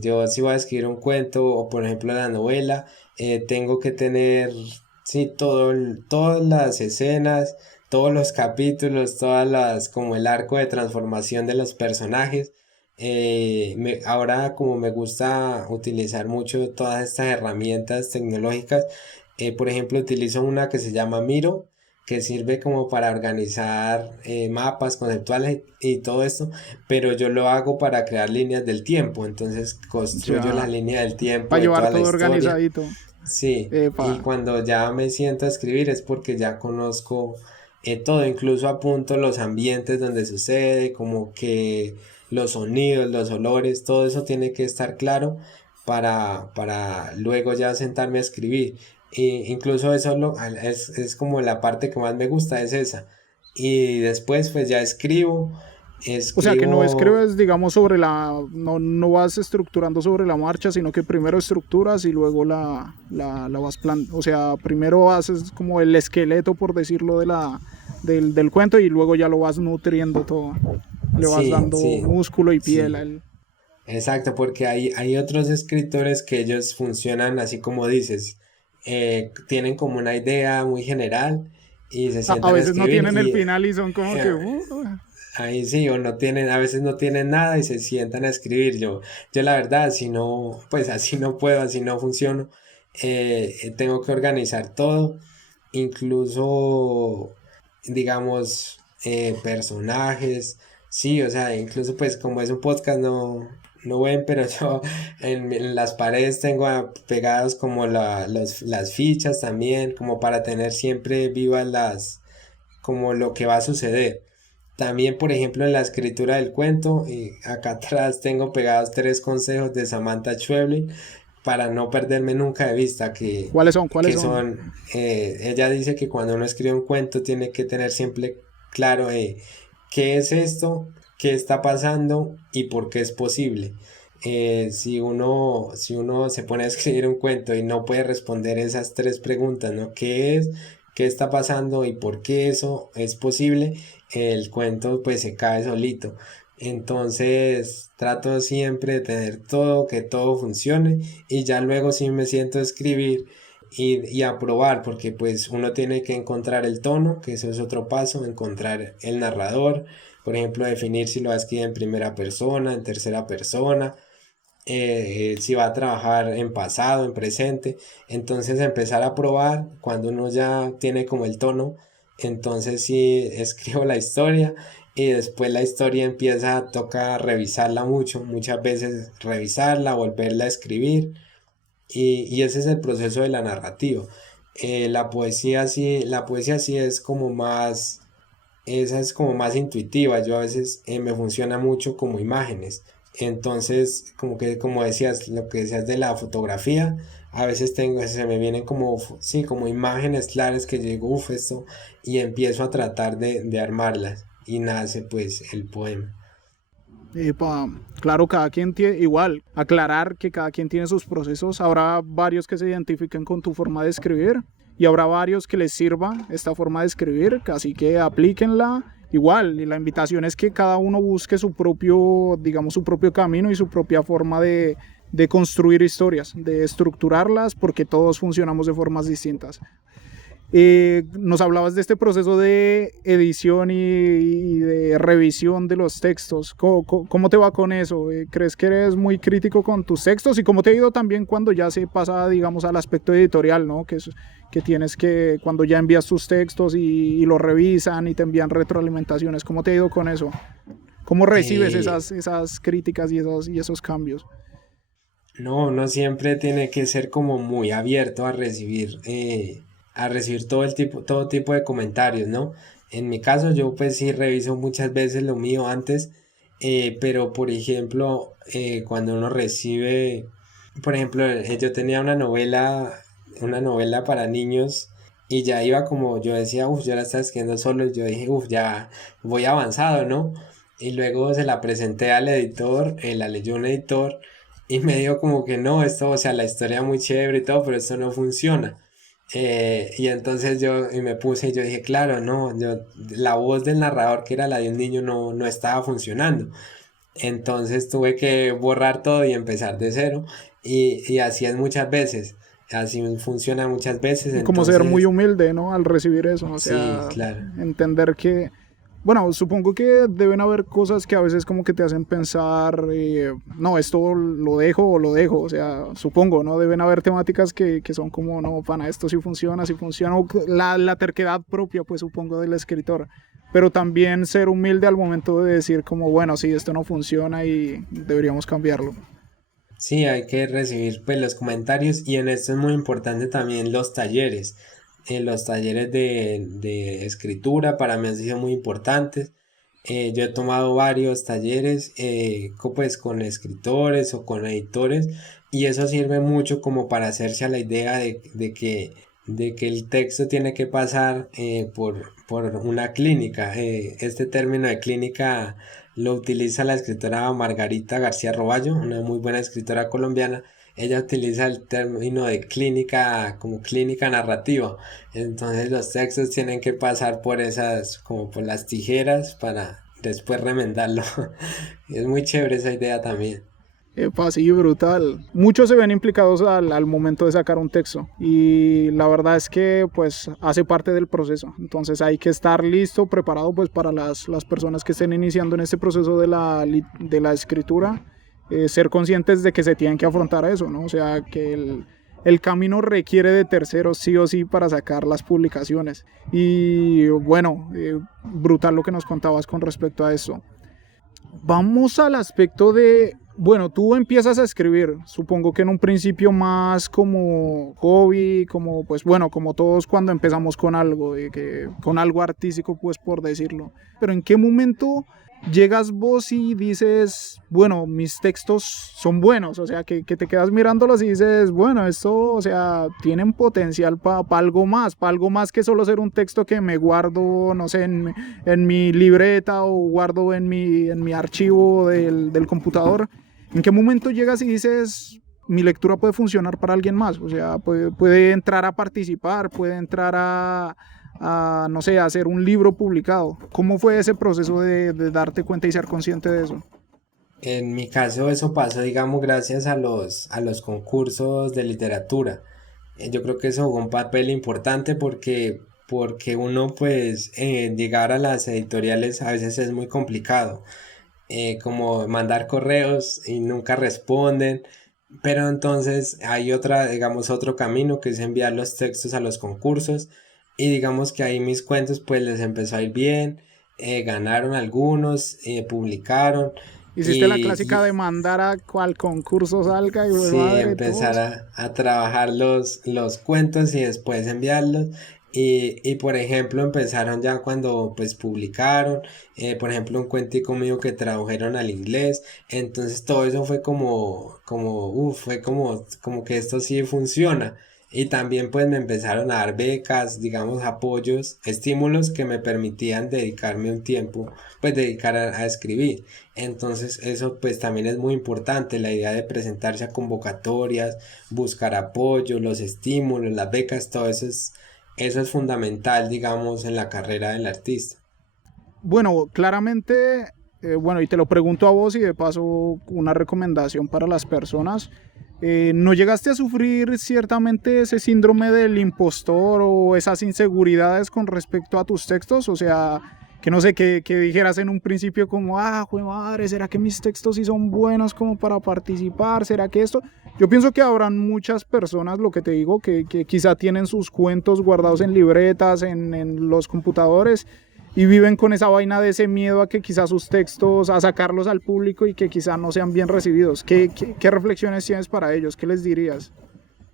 Yo si voy a escribir un cuento o por ejemplo la novela, tengo que tener sí, todas las escenas, todos los capítulos, como el arco de transformación de los personajes. Ahora como me gusta utilizar mucho todas estas herramientas tecnológicas, por ejemplo utilizo una que se llama Miro, que sirve como para organizar mapas conceptuales y todo esto, pero yo lo hago para crear líneas del tiempo, entonces construyo la Ya, línea del tiempo para de llevar toda la todo historia. organizadito. Sí, y Epa. cuando ya me siento a escribir es porque ya conozco todo, incluso apunto los ambientes donde sucede, como que los sonidos, los olores, todo eso tiene que estar claro para luego ya sentarme a escribir. Incluso es como la parte que más me gusta, es esa. Y después pues ya O sea, que no escribo. escribes, digamos, sobre no vas estructurando sobre la marcha, sino que primero estructuras y luego la vas o sea, primero haces como el esqueleto, por decirlo, del cuento y luego ya lo vas nutriendo todo. Le vas Sí, dando sí, músculo y piel sí. a él. Exacto, porque hay otros escritores que ellos funcionan así como dices, tienen como una idea muy general y se A sientan a veces no escribir tienen el final y son como que... eh, ahí sí, o no tienen, a veces no tienen nada y se sientan a escribir. Yo la verdad, si no, pues así no puedo, así no funciono. Tengo que organizar todo, incluso, digamos, personajes. Sí, o sea, incluso pues como es un podcast no ven, pero yo en las paredes tengo pegados como las fichas también, como para tener siempre vivas como lo que va a suceder. También, por ejemplo, en la escritura del cuento, acá atrás tengo pegados 3 consejos de Samantha Schweblin para no perderme nunca de vista, ¿Cuáles son? ¿Cuáles que son? son, ella dice que cuando uno escribe un cuento tiene que tener siempre claro qué es esto, qué está pasando y por qué es posible. Si uno se pone a escribir un cuento y no puede responder esas 3 preguntas, ¿no? ¿Qué es? ¿Qué está pasando? ¿Y por qué eso es posible? El cuento pues se cae solito. Entonces trato siempre de tener todo, que todo funcione y ya luego sí me siento a escribir y a probar porque pues uno tiene que encontrar el tono, que eso es otro paso, encontrar el narrador, por ejemplo definir si lo va a escribir en primera persona, en tercera persona, si va a trabajar en pasado, en presente, entonces empezar a probar cuando uno ya tiene como el tono, entonces sí escribo la historia y después la historia empieza a tocar revisarla mucho, muchas veces revisarla, volverla a escribir y ese es el proceso de la narrativa. La poesía sí es como más, esa es como más intuitiva. Yo a veces me funciona mucho como imágenes. Entonces, como que, como decías, lo que decías de la fotografía, a veces se me vienen como, sí, como imágenes claras que llego, uff, esto, y empiezo a tratar de armarlas. Y nace pues el poema. Claro, cada quien tiene, igual, aclarar que cada quien tiene sus procesos. Habrá varios que se identifiquen con tu forma de escribir y habrá varios que les sirva esta forma de escribir, así que aplíquenla. Igual, y la invitación es que cada uno busque su propio, digamos, su propio camino y su propia forma de construir historias, de estructurarlas, porque todos funcionamos de formas distintas. Nos hablabas de este proceso de edición y de revisión de los textos. ¿Cómo te va con eso? ¿Crees que eres muy crítico con tus textos? ¿Y cómo te ha ido también cuando ya se pasa, digamos, al aspecto editorial, ¿no? Que tienes que, cuando ya envías tus textos y los revisan y te envían retroalimentaciones, ¿cómo te ha ido con eso? ¿Cómo recibes Eh, esas críticas y esos cambios? No, no siempre tiene que ser como muy abierto a recibir todo tipo de comentarios, ¿no? En mi caso, yo pues sí reviso muchas veces lo mío antes, pero por ejemplo, cuando uno recibe, por ejemplo, yo tenía una novela para niños y ya iba como, yo decía, uff, yo la estaba escribiendo solo, y yo dije, uff, ya voy avanzado, ¿no? Y luego se la presenté al editor, la leyó un editor, y me dijo como que no, esto, o sea, la historia muy chévere y todo, pero esto no funciona. Y entonces y me puse y yo dije, claro, no, la voz del narrador, que era la de un niño, no estaba funcionando. Entonces tuve que borrar todo y empezar de cero. Y así es muchas veces. Así funciona muchas veces. Y como ser muy Entonces, humilde, ¿no? Al recibir eso, o sí, sea, claro. entender que, bueno, supongo que deben haber cosas que a veces como que te hacen pensar, no, esto lo dejo o lo dejo, o sea, supongo, ¿no? Deben haber temáticas que son como, no, pana, esto sí funciona, o la terquedad propia, pues supongo, del escritor. Pero también ser humilde al momento de decir como, bueno, sí, esto no funciona y deberíamos cambiarlo. Sí, hay que recibir pues los comentarios y en esto es muy importante también los talleres. Los talleres de escritura para mí han sido muy importantes. Yo he tomado varios talleres pues con escritores o con editores y eso sirve mucho como para hacerse a la idea de que el texto tiene que pasar por una clínica. Este término de clínica lo utiliza la escritora Margarita García Roballo, una muy buena escritora colombiana. Ella utiliza el término de clínica como clínica narrativa. Entonces los textos tienen que pasar por esas, como por las tijeras para después remendarlo. Es muy chévere esa idea también. Epa, sí, brutal. Muchos se ven implicados al momento de sacar un texto y la verdad es que pues hace parte del proceso. Entonces hay que estar listo, preparado pues para las personas que estén iniciando en este proceso de la escritura, ser conscientes de que se tienen que afrontar a eso, ¿no? O sea, que el camino requiere de terceros sí o sí para sacar las publicaciones. Y bueno, brutal lo que nos contabas con respecto a eso. Vamos al aspecto de, bueno, tú empiezas a escribir, supongo que en un principio más como hobby, como pues bueno, como todos cuando empezamos con algo, con algo artístico, pues por decirlo. Pero ¿en qué momento llegas vos y dices, bueno, mis textos son buenos? O sea, que te quedas mirándolos y dices, bueno, esto, o sea, tienen potencial para algo más que solo ser un texto que me guardo, no sé, en mi libreta o guardo en mi archivo del computador. ¿En qué momento llegas y dices, mi lectura puede funcionar para alguien más? O sea, puede entrar a participar, puede entrar no sé, a hacer un libro publicado. ¿Cómo fue ese proceso de darte cuenta y ser consciente de eso? En mi caso eso pasó, digamos, gracias a los concursos de literatura. Yo creo que eso jugó un papel importante porque uno pues llegar a las editoriales a veces es muy complicado. Como mandar correos y nunca responden. Pero entonces hay otra, digamos, otro camino que es enviar los textos a los concursos y digamos que ahí mis cuentos pues les empezó a ir bien, ganaron algunos, publicaron Hiciste la y, clásica de mandar a cual concurso salga y pues, sí, madre, empezar todos. a trabajar los cuentos y después enviarlos. Y por ejemplo empezaron ya cuando pues publicaron, por ejemplo un cuentico mío que tradujeron al inglés, entonces todo eso fue fue como que esto sí funciona. Y también pues me empezaron a dar becas, digamos apoyos, estímulos que me permitían dedicarme un tiempo, pues dedicar a escribir. Entonces eso pues también es muy importante, la idea de presentarse a convocatorias, buscar apoyo, los estímulos, las becas, eso es fundamental, digamos, en la carrera del artista. Bueno, claramente, bueno, y te lo pregunto a vos y de paso una recomendación para las personas. ¿No llegaste a sufrir ciertamente ese síndrome del impostor o esas inseguridades con respecto a tus textos? O sea, que no sé, que dijeras en un principio como, jue madre, ¿será que mis textos sí son buenos como para participar? ¿Será que esto? Yo pienso que habrán muchas personas, lo que te digo, que quizá tienen sus cuentos guardados en libretas, en los computadores y viven con esa vaina de ese miedo a que quizás sus textos, a sacarlos al público y que quizás no sean bien recibidos. ¿Qué reflexiones tienes para ellos? ¿Qué les dirías?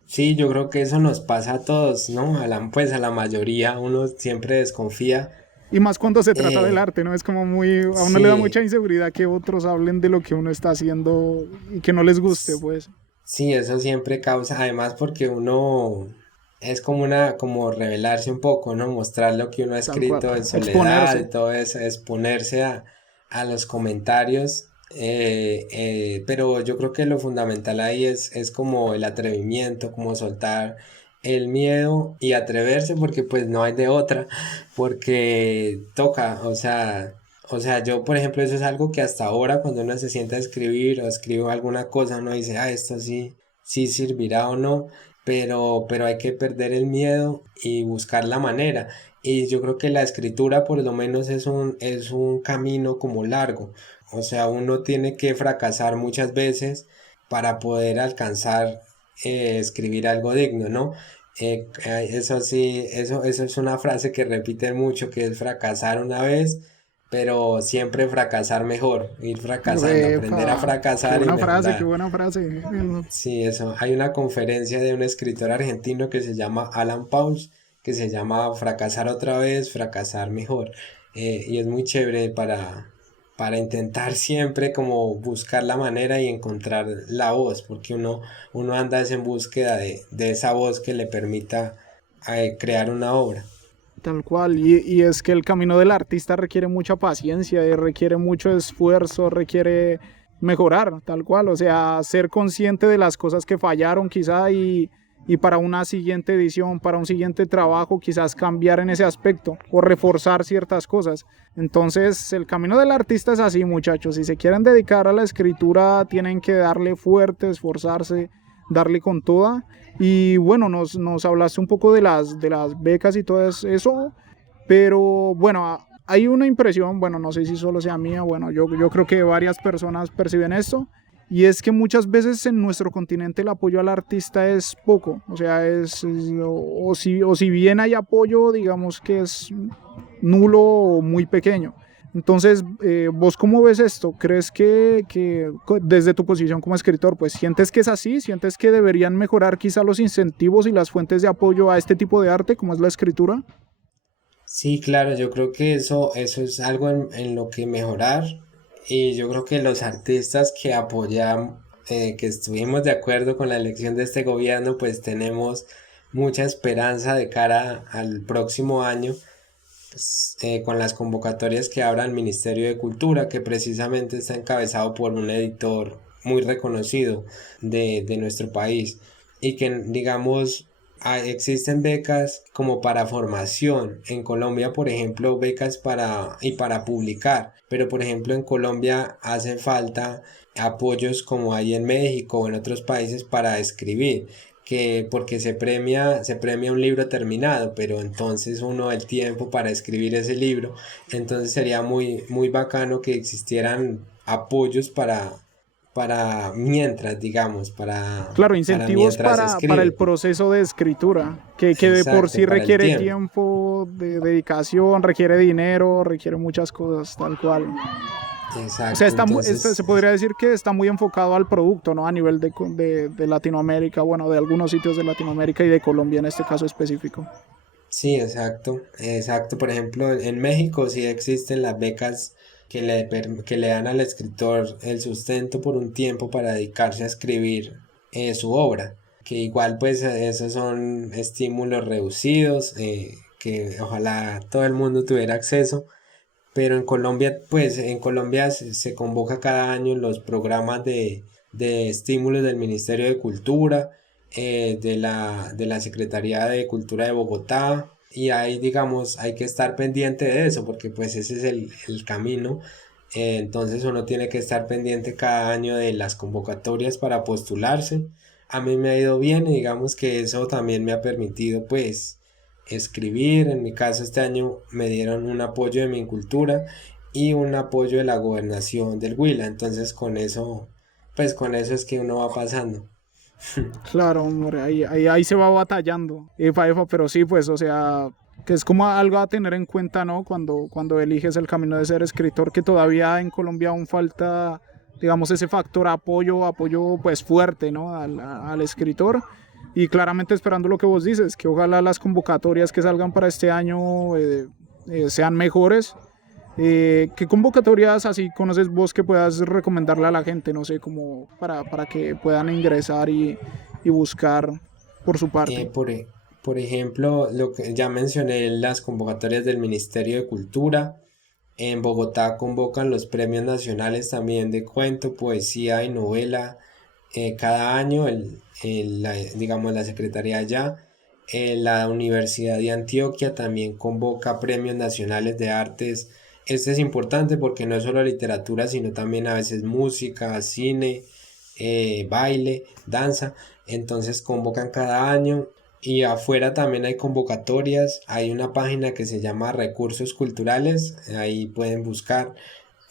Sí, yo creo que eso nos pasa a todos, ¿no? Pues a la mayoría uno siempre desconfía. Y más cuando se trata del Eh, arte, ¿no? Es como muy, a uno le da mucha sí, inseguridad que otros hablen de lo que uno está haciendo y que no les guste, pues. sí, eso siempre causa, además porque uno es como como revelarse un poco, ¿no? Mostrar lo que uno ha Tal cual. escrito en soledad y Exponerse. todo eso, exponerse a los comentarios. Pero yo creo que lo fundamental ahí es como el atrevimiento, como soltar el miedo y atreverse porque pues no hay de otra, porque toca, o sea, yo por ejemplo eso es algo que hasta ahora cuando uno se sienta a escribir o escribo alguna cosa, uno dice, esto sí servirá o no, pero hay que perder el miedo y buscar la manera. Y yo creo que la escritura por lo menos es un camino como largo. O sea, uno tiene que fracasar muchas veces para poder alcanzar escribir algo digno, ¿no? Eso sí, eso es una frase que repiten mucho, que es fracasar una vez, pero siempre fracasar mejor, ir fracasando, aprender a Epa, qué fracasar y buena frase, qué mejorar. buena frase. Sí, eso. Hay una conferencia de un escritor argentino que se llama Alan Pauls, que se llama Fracasar otra vez, fracasar mejor. Y es muy chévere para intentar siempre como buscar la manera y encontrar la voz, porque uno anda es en búsqueda de esa voz que le permita crear una obra. Tal cual, y es que el camino del artista requiere mucha paciencia, y requiere mucho esfuerzo, requiere mejorar, tal cual, o sea, ser consciente de las cosas que fallaron quizá y para una siguiente edición, para un siguiente trabajo, quizás cambiar en ese aspecto o reforzar ciertas cosas. Entonces, el camino del artista es así, muchachos, si se quieren dedicar a la escritura, tienen que darle fuerte, esforzarse, darle con toda. Y bueno, nos hablaste un poco de las becas y todo eso, pero bueno, hay una impresión, bueno, no sé si solo sea mía, bueno, yo creo que varias personas perciben esto, y es que muchas veces en nuestro continente el apoyo al artista es poco, o sea, o si bien hay apoyo, digamos que es nulo o muy pequeño. Entonces, ¿vos cómo ves esto? ¿Crees que desde tu posición como escritor, pues sientes que es así? ¿Sientes que deberían mejorar quizá los incentivos y las fuentes de apoyo a este tipo de arte, como es la escritura? Sí, claro, yo creo que eso es algo en lo que mejorar y yo creo que los artistas que apoyamos, que estuvimos de acuerdo con la elección de este gobierno, pues tenemos mucha esperanza de cara al próximo año, pues, con las convocatorias que abra el Ministerio de Cultura, que precisamente está encabezado por un editor muy reconocido de nuestro país y que digamos existen becas como para formación. En Colombia, por ejemplo, becas para publicar, pero por ejemplo en Colombia hacen falta apoyos como hay en México o en otros países para escribir, que porque se premia un libro terminado, pero entonces uno el tiempo para escribir ese libro, entonces sería muy muy bacano que existieran apoyos para mientras, digamos, Claro, para incentivos mientras para el escribe. proceso de escritura, que de por Exacto, sí para el requiere tiempo. tiempo, de dedicación, requiere dinero, requiere muchas cosas, tal cual. O sea, Exacto, se entonces, podría decir que está muy enfocado al producto, ¿no? A nivel de Latinoamérica, bueno, de algunos sitios de Latinoamérica y de Colombia en este caso específico. sí, exacto, exacto. Por ejemplo, en México sí existen las becas que le dan al escritor el sustento por un tiempo para dedicarse a escribir su obra, que igual pues esos son estímulos reducidos, que ojalá todo el mundo tuviera acceso. Pero en Colombia, pues en Colombia se convoca cada año los programas de estímulos del Ministerio de Cultura, de la Secretaría de Cultura de Bogotá, y ahí, digamos, hay que estar pendiente de eso, porque pues ese es el camino. Entonces uno tiene que estar pendiente cada año de las convocatorias para postularse. A mí me ha ido bien y digamos que eso también me ha permitido pues escribir. En mi caso este año me dieron un apoyo de Mincultura y un apoyo de la gobernación del Huila. Entonces pues con eso es que uno va pasando. Claro, hombre, ahí se va batallando. Efa, pero sí, pues, o sea, que es como algo a tener en cuenta, ¿no? Cuando eliges el camino de ser escritor, que todavía en Colombia aún falta, digamos, ese factor apoyo pues fuerte, ¿no? Al escritor. Y claramente esperando lo que vos dices, que ojalá las convocatorias que salgan para este año sean mejores. ¿Qué convocatorias así conoces vos que puedas recomendarle a la gente? No sé, como para que puedan ingresar y buscar por su Eh, parte. por, e- Por ejemplo, lo que ya mencioné, las convocatorias del Ministerio de Cultura. En Bogotá convocan los premios nacionales también de cuento, poesía y novela cada año, digamos la Secretaría allá. La Universidad de Antioquia también convoca premios nacionales de artes. Este es importante porque no es solo literatura, sino también a veces música, cine, baile, danza. Entonces convocan cada año. Y afuera también hay convocatorias, hay una página que se llama Recursos Culturales, ahí pueden buscar,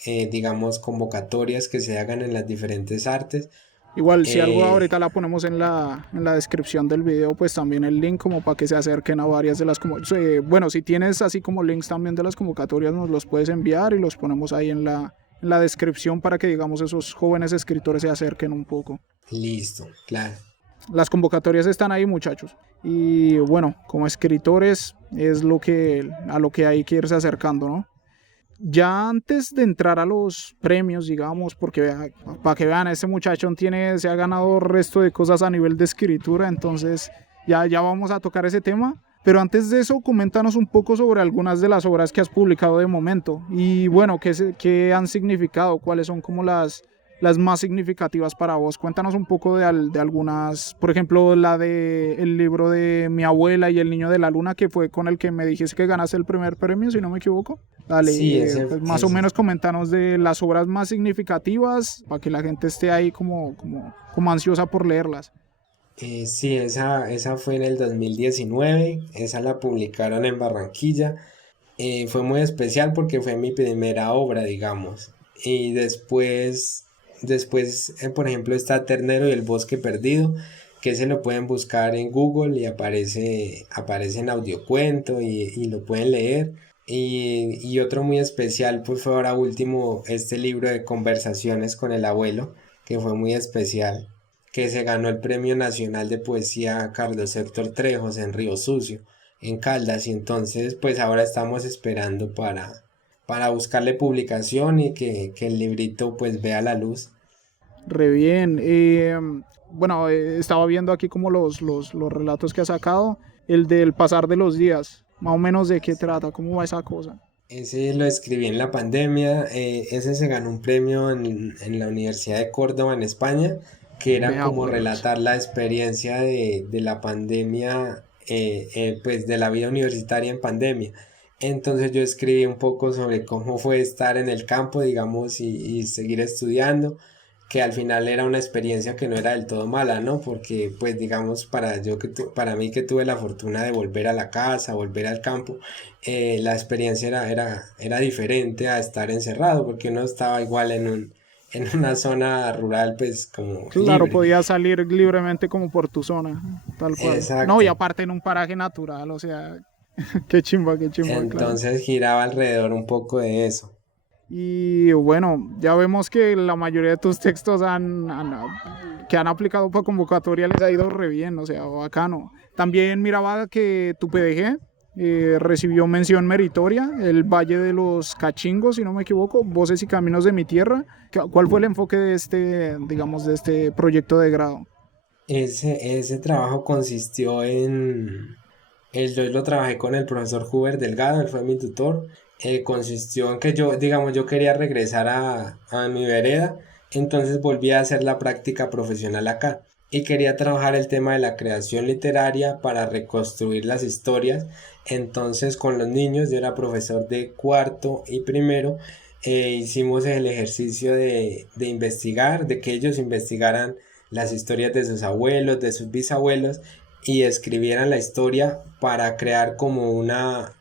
digamos, convocatorias que se hagan en las diferentes artes. Igual, si algo Eh, ahorita la ponemos en la descripción del video, pues también el link como para que se acerquen a varias de las como bueno, si tienes así como links también de las convocatorias, nos los puedes enviar y los ponemos ahí en la descripción para que digamos esos jóvenes escritores se acerquen un poco. Listo, claro. Las convocatorias están ahí, muchachos. Y bueno, como escritores es a lo que hay que irse acercando, ¿no? Ya antes de entrar a los premios, digamos, porque para que vean, este muchacho se ha ganado resto de cosas a nivel de escritura, entonces ya vamos a tocar ese tema. Pero antes de eso, coméntanos un poco sobre algunas de las obras que has publicado de momento y bueno, qué han significado, cuáles son como las más significativas para vos. Cuéntanos un poco de algunas, por ejemplo, la de el libro de Mi abuela y el niño de la luna, que fue con el que me dijiste que ganaste el primer premio, si no me equivoco. Sí, Dale, pues más o menos coméntanos de las obras más significativas para que la gente esté ahí como ansiosa por leerlas. sí, esa fue en el 2019, esa la publicaron en Barranquilla. Fue muy especial porque fue mi primera obra, digamos. Y después, por ejemplo, está Ternero y el bosque perdido, que se lo pueden buscar en Google y aparece en audiocuento y lo pueden leer. Y otro muy especial, pues fue ahora último este libro de conversaciones con el abuelo, que fue muy especial, que se ganó el Premio Nacional de Poesía Carlos Héctor Trejos en Río Sucio, en Caldas, y entonces pues ahora estamos esperando para buscarle publicación y que el librito pues vea la luz. Re bien. Bueno, estaba viendo aquí como los relatos que ha sacado. El del pasar de los días. Más o menos de qué trata, cómo va esa cosa. Ese lo escribí en la pandemia, ese se ganó un premio en la Universidad de Córdoba en España, que era Vea como pues. relatar la experiencia de la pandemia, pues de la vida universitaria en pandemia. Entonces yo escribí un poco sobre cómo fue estar en el campo, digamos, y seguir estudiando, que al final era una experiencia que no era del todo mala, ¿no? Porque pues digamos, para mí que tuve la fortuna de volver a la casa, volver al campo, la experiencia era diferente a estar encerrado, porque uno estaba igual en una zona rural, pues como Claro, libre. podías salir libremente como por tu zona, tal cual. No, y Exacto. aparte en un paraje natural, o sea, qué chimba, claro. Entonces giraba alrededor un poco de eso. Y bueno, ya vemos que la mayoría de tus textos que han aplicado para convocatoria les ha ido re bien, o sea, bacano. También miraba que tu PDG recibió mención meritoria, el Valle de los Cachingos, si no me equivoco, Voces y Caminos de mi Tierra. ¿Cuál fue el enfoque de digamos, de este proyecto de grado? Ese trabajo consistió yo lo trabajé con el profesor Huber Delgado, él fue mi tutor. Consistió en que yo, digamos, yo quería regresar a mi vereda, entonces volví a hacer la práctica profesional acá y quería trabajar el tema de la creación literaria para reconstruir las historias. Entonces con los niños, yo era profesor de cuarto y primero, hicimos el ejercicio de investigar, de que ellos investigaran las historias de sus abuelos, de sus bisabuelos y escribieran la historia para crear como una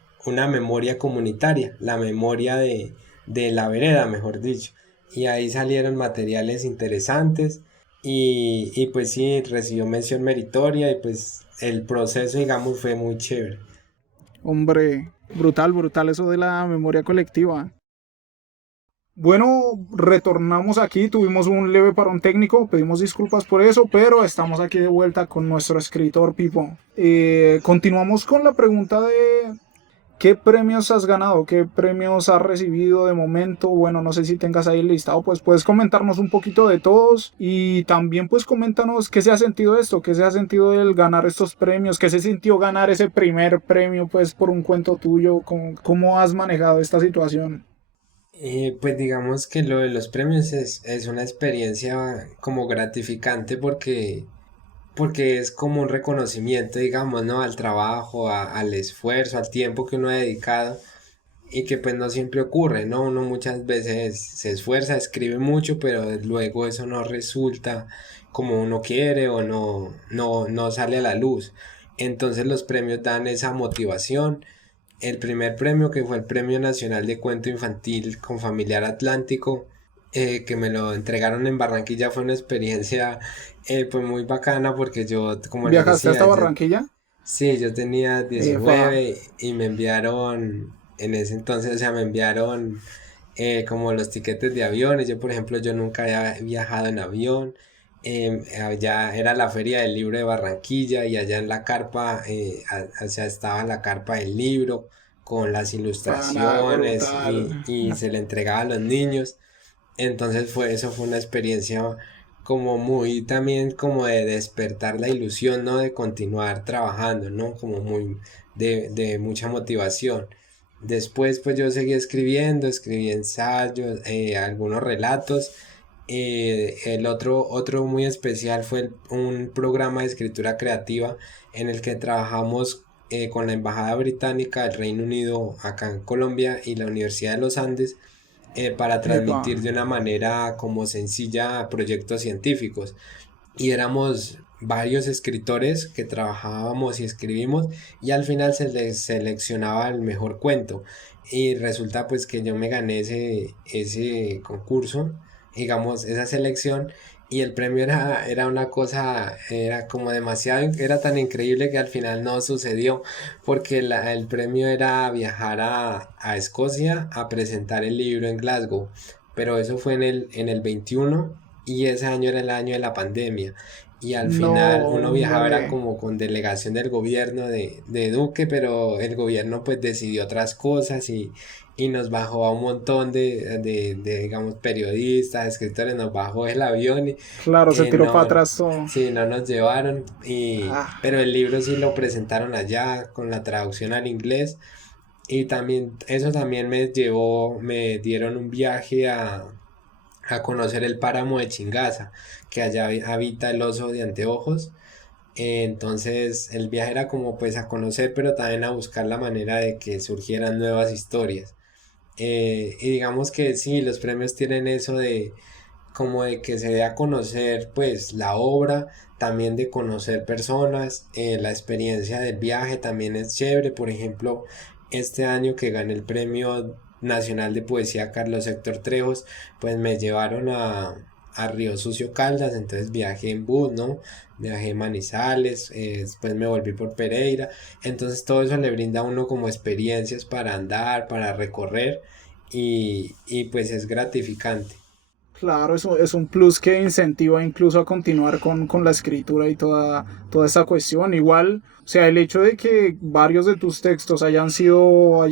memoria comunitaria, la memoria de la vereda, mejor dicho. Y ahí salieron materiales interesantes y pues sí, recibió mención meritoria y pues el proceso, digamos, fue muy chévere. Hombre, brutal, brutal eso de la memoria colectiva. Bueno, retornamos aquí, tuvimos un leve parón técnico, pedimos disculpas por eso, pero estamos aquí de vuelta con nuestro escritor Pipo. Continuamos con la pregunta ¿Qué premios has ganado? ¿Qué premios has recibido de momento? Bueno, no sé si tengas ahí el listado, pues puedes comentarnos un poquito de todos y también pues coméntanos qué se ha sentido esto, qué se ha sentido el ganar estos premios, qué se sintió ganar ese primer premio pues por un cuento tuyo, cómo has manejado esta situación. Pues digamos que lo de los premios es una experiencia como gratificante porque es como un reconocimiento, digamos, ¿no? Al trabajo, al esfuerzo, al tiempo que uno ha dedicado y que pues no siempre ocurre, ¿no? Uno muchas veces se esfuerza, escribe mucho, pero luego eso no resulta como uno quiere o no sale a la luz. Entonces los premios dan esa motivación. El primer premio, que fue el Premio Nacional de Cuento Infantil con Familiar Atlántico, que me lo entregaron en Barranquilla, fue una experiencia pues muy bacana porque yo, como les ¿Viajaste hasta decía, Barranquilla? sí, yo tenía Fa. 19 y me enviaron, en ese entonces, o sea, me enviaron como los tiquetes de aviones. Yo, por ejemplo, yo nunca había viajado en avión. Allá era la Feria del Libro de Barranquilla y allá en la carpa, o sea, estaba la carpa del libro con las Pana, ilustraciones brutal. y se le entregaba a los niños. Entonces eso fue una experiencia como muy también como de despertar la ilusión, ¿no? De continuar trabajando, ¿no? Como muy de mucha motivación. Después pues yo seguí escribiendo, escribí ensayos, algunos relatos. El otro muy especial fue un programa de escritura creativa en el que trabajamos con la Embajada Británica del Reino Unido acá en Colombia y la Universidad de los Andes para Epa. transmitir de una manera como sencilla proyectos científicos. Y éramos varios escritores que trabajábamos y escribimos y al final se les seleccionaba el mejor cuento. Y resulta pues que yo me gané ese concurso, digamos, esa selección. Y el premio era una cosa, era como demasiado, era tan increíble que al final no sucedió, porque el premio era viajar a Escocia a presentar el libro en Glasgow, pero eso fue en el 21 y ese año era el año de la pandemia. Y al final No, uno viajaba era vale. como con delegación del gobierno de Duque, pero el gobierno pues decidió otras cosas y nos bajó a un montón digamos, periodistas, escritores, nos bajó el avión y Claro, se tiró para no, atrás todo. sí, no nos llevaron, Ah, pero el libro sí lo presentaron allá con la traducción al inglés y también eso también me dieron un viaje a conocer el páramo de Chingaza, que allá habita el oso de anteojos. Entonces el viaje era como pues a conocer, pero también a buscar la manera de que surgieran nuevas historias. Y digamos que sí, los premios tienen eso de como de que se dé a conocer pues la obra, también de conocer personas, la experiencia del viaje también es chévere. Por ejemplo, este año que gané el Premio Nacional de Poesía Carlos Héctor Trejos, pues me llevaron a Río Sucio Caldas, entonces viajé en bus, ¿no? Viajé en Manizales, después me volví por Pereira, entonces todo eso le brinda a uno como experiencias para andar, para recorrer y pues es gratificante. claro, eso es un plus que incentiva incluso a continuar con la escritura y toda esa cuestión. Igual, o sea, el hecho de que varios de tus textos hayan sido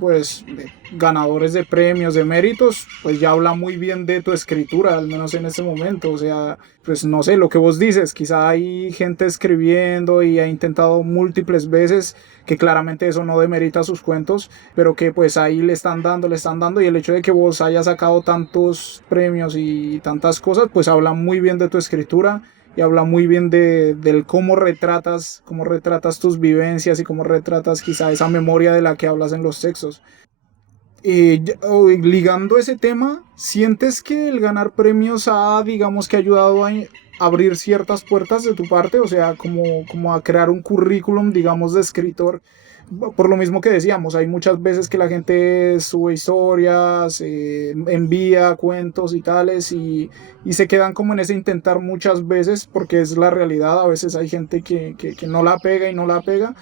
pues ganadores de premios, de méritos, pues ya habla muy bien de tu escritura, al menos en este momento. O sea, pues no sé, lo que vos dices, quizá hay gente escribiendo y ha intentado múltiples veces que claramente eso no demerita sus cuentos, pero que pues ahí le están dando y el hecho de que vos hayas sacado tantos premios y tantas cosas, pues habla muy bien de tu escritura y habla muy bien del cómo retratas tus vivencias y cómo retratas quizá esa memoria de la que hablas en los textos. Ligando ese tema, ¿sientes que el ganar premios ha, digamos, que ayudado a abrir ciertas puertas de tu parte? O sea, como a crear un currículum, digamos, de escritor. Por lo mismo que decíamos, hay muchas veces que la gente sube historias, envía cuentos y tales, y se quedan como en ese intentar muchas veces, porque es la realidad. A veces hay gente que no la pega y no la pega,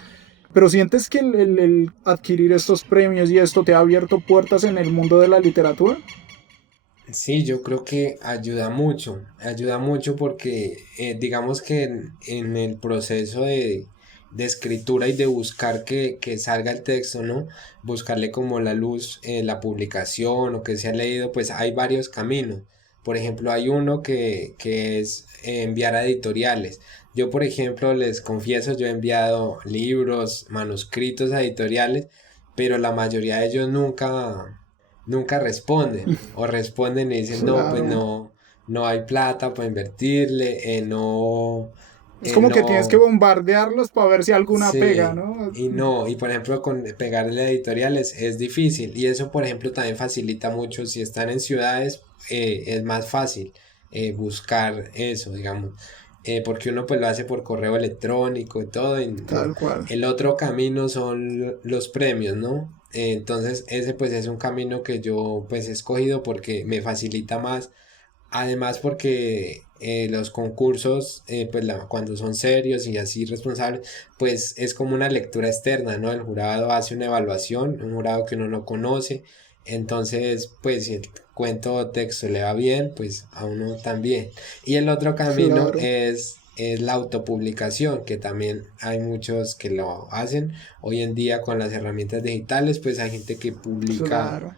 pero sientes que el adquirir estos premios y esto te ha abierto puertas en el mundo de la literatura. Sí, yo creo que ayuda mucho porque digamos que en el proceso escritura y de buscar que salga el texto, ¿no? Buscarle como la luz en la publicación o que se ha leído, pues hay varios caminos. Por ejemplo, hay uno que es enviar a editoriales. Yo, por ejemplo, les confieso, yo he enviado libros, manuscritos a editoriales, pero la mayoría de ellos nunca responden o responden y dicen, no, pues Claro. no hay plata para invertirle, Es como que tienes que no. bombardearlos para ver si alguna pega, Sí, ¿no? y no, y por ejemplo con pegarle a editoriales es difícil y eso por ejemplo también facilita mucho si están en ciudades, es más fácil buscar eso, digamos, porque uno pues lo hace por correo electrónico y todo, y no. Tal cual. El otro camino son los premios, ¿no? Entonces ese pues es un camino que yo pues he escogido porque me facilita más. Además porque los concursos, pues cuando son serios y así responsables, pues es como una lectura externa, ¿no? El jurado hace una evaluación, un jurado que uno no conoce, entonces, pues si el cuento o texto le va bien, pues a uno también. Y el otro camino Claro, es la autopublicación, que también hay muchos que lo hacen. Hoy en día con las herramientas digitales, pues hay gente que publica claro.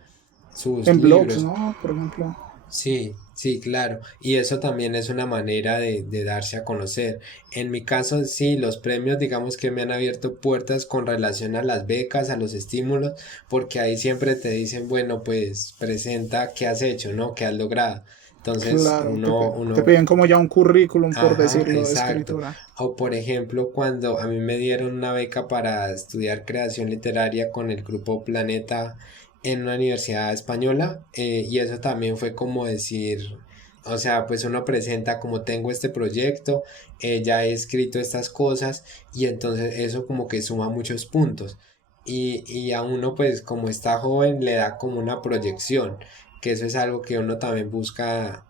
sus En blogs, libros. ¿no? Por ejemplo. Sí, sí, claro. Y eso también es una manera de darse a conocer. En mi caso, sí, los premios, digamos que me han abierto puertas con relación a las becas, a los estímulos, porque ahí siempre te dicen, bueno, pues presenta qué has hecho, ¿no? ¿Qué has logrado? Entonces, Claro, te uno, piden como ya un currículum, por ajá, decirlo, de exacto. escritura. O por ejemplo, cuando a mí me dieron una beca para estudiar creación literaria con el grupo Planeta en una universidad española, y eso también fue como decir, o sea, pues uno presenta como tengo este proyecto, ya he escrito estas cosas y entonces eso como que suma muchos puntos. Y a uno pues como está joven le da como una proyección, que eso es algo que uno también busca,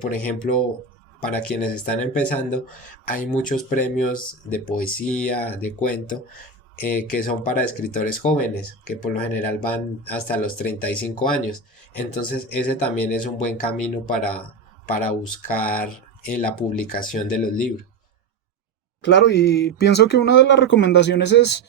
por ejemplo, para quienes están empezando, hay muchos premios de poesía, de cuento, que son para escritores jóvenes, que por lo general van hasta los 35 años. Entonces ese también es un buen camino para buscar la publicación de los libros. Claro, y pienso que una de las recomendaciones es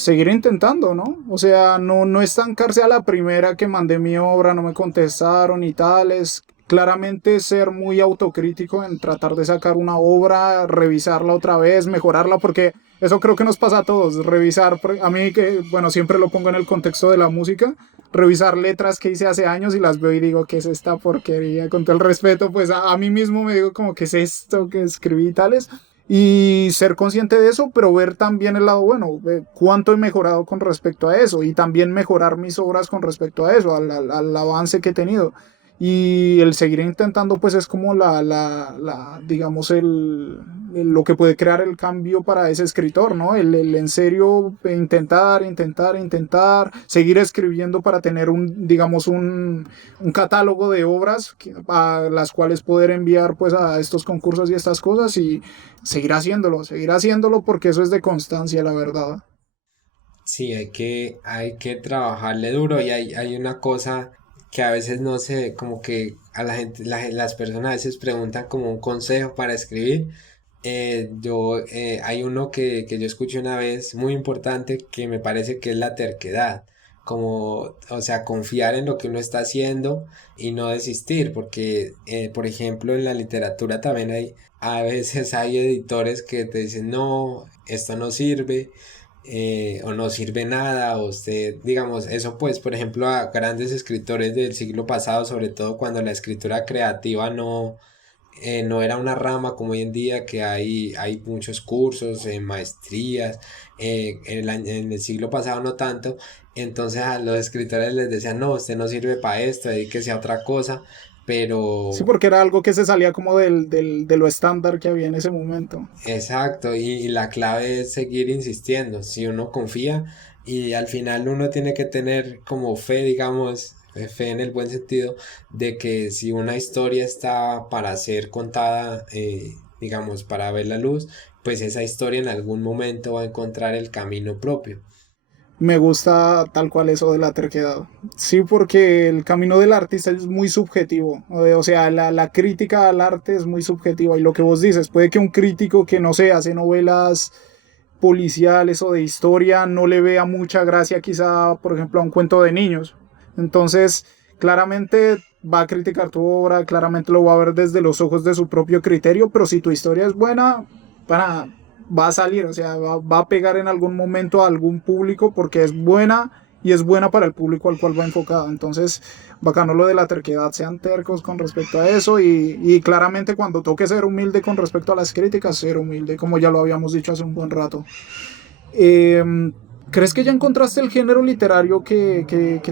seguir intentando, ¿no? O sea, no estancarse a la primera que mandé mi obra, no me contestaron y tal. Es claramente ser muy autocrítico en tratar de sacar una obra, revisarla otra vez, mejorarla, porque eso creo que nos pasa a todos. Revisar, a mí que, bueno, siempre lo pongo en el contexto de la música, revisar letras que hice hace años y las veo y digo, ¿qué es esta porquería? Con todo el respeto, pues a mí mismo me digo como, ¿qué es esto que escribí y tales? Y ser consciente de eso, pero ver también el lado bueno, cuánto he mejorado con respecto a eso y también mejorar mis obras con respecto a eso, al avance que he tenido. Y el seguir intentando, pues es como digamos, lo que puede crear el cambio para ese escritor, ¿no? El en serio intentar, seguir escribiendo para tener digamos, un catálogo de obras a las cuales poder enviar, pues, a estos concursos y estas cosas y seguir haciéndolo porque eso es de constancia, la verdad. Sí, hay que trabajarle duro y hay una cosa que a veces no sé, como que a la gente, las personas a veces preguntan como un consejo para escribir. Hay uno que yo escuché una vez muy importante que me parece que es la terquedad, como, o sea, confiar en lo que uno está haciendo y no desistir, porque, por ejemplo, en la literatura también a veces hay editores que te dicen, no, esto no sirve, o no sirve nada, o usted, digamos, eso pues, por ejemplo, a grandes escritores del siglo pasado, sobre todo cuando la escritura creativa no era una rama como hoy en día, que hay muchos cursos, maestrías, en el siglo pasado no tanto, entonces a los escritores les decían, no, usted no sirve para esto, dedíquese a otra cosa, Sí, pero porque era algo que se salía como de lo estándar que había en ese momento. exacto, y la clave es seguir insistiendo, si uno confía y al final uno tiene que tener como fe, digamos, fe en el buen sentido, de que si una historia está para ser contada, digamos, para ver la luz, pues esa historia en algún momento va a encontrar el camino propio. Me gusta tal cual eso de la terquedad. Sí, porque el camino del artista es muy subjetivo. O sea, la crítica al arte es muy subjetiva. Y lo que vos dices, puede que un crítico que no sé, hace novelas policiales o de historia no le vea mucha gracia quizá, por ejemplo, a un cuento de niños. Entonces, claramente va a criticar tu obra, claramente lo va a ver desde los ojos de su propio criterio, pero si tu historia es buena, va a salir, o sea, va a pegar en algún momento a algún público porque es buena y es buena para el público al cual va enfocada. Entonces, bacano lo de la terquedad, sean tercos con respecto a eso y claramente cuando toque ser humilde con respecto a las críticas, ser humilde, como ya lo habíamos dicho hace un buen rato. Eh, ¿Crees que ya encontraste el género literario que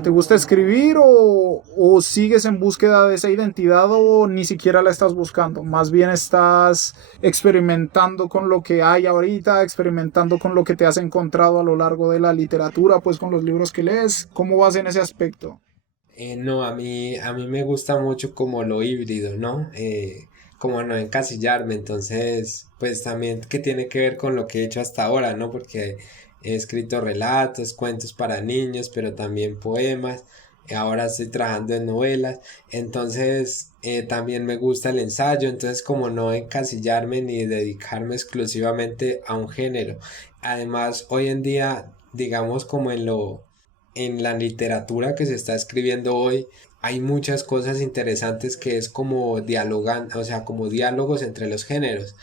te gusta escribir o sigues en búsqueda de esa identidad o ni siquiera la estás buscando? Más bien estás experimentando con lo que hay ahorita, experimentando con lo que te has encontrado a lo largo de la literatura, pues con los libros que lees. ¿Cómo vas en ese aspecto? No, a mí me gusta mucho como lo híbrido, ¿no? Como no encasillarme, entonces, pues también que tiene que ver con lo que he hecho hasta ahora, ¿no? Porque he escrito relatos, cuentos para niños, pero también poemas. Ahora estoy trabajando en novelas, entonces también me gusta el ensayo, entonces como no encasillarme ni dedicarme exclusivamente a un género. Además, hoy en día, digamos como en la literatura que se está escribiendo hoy, hay muchas cosas interesantes que es como dialogan, o sea, como diálogos entre los géneros.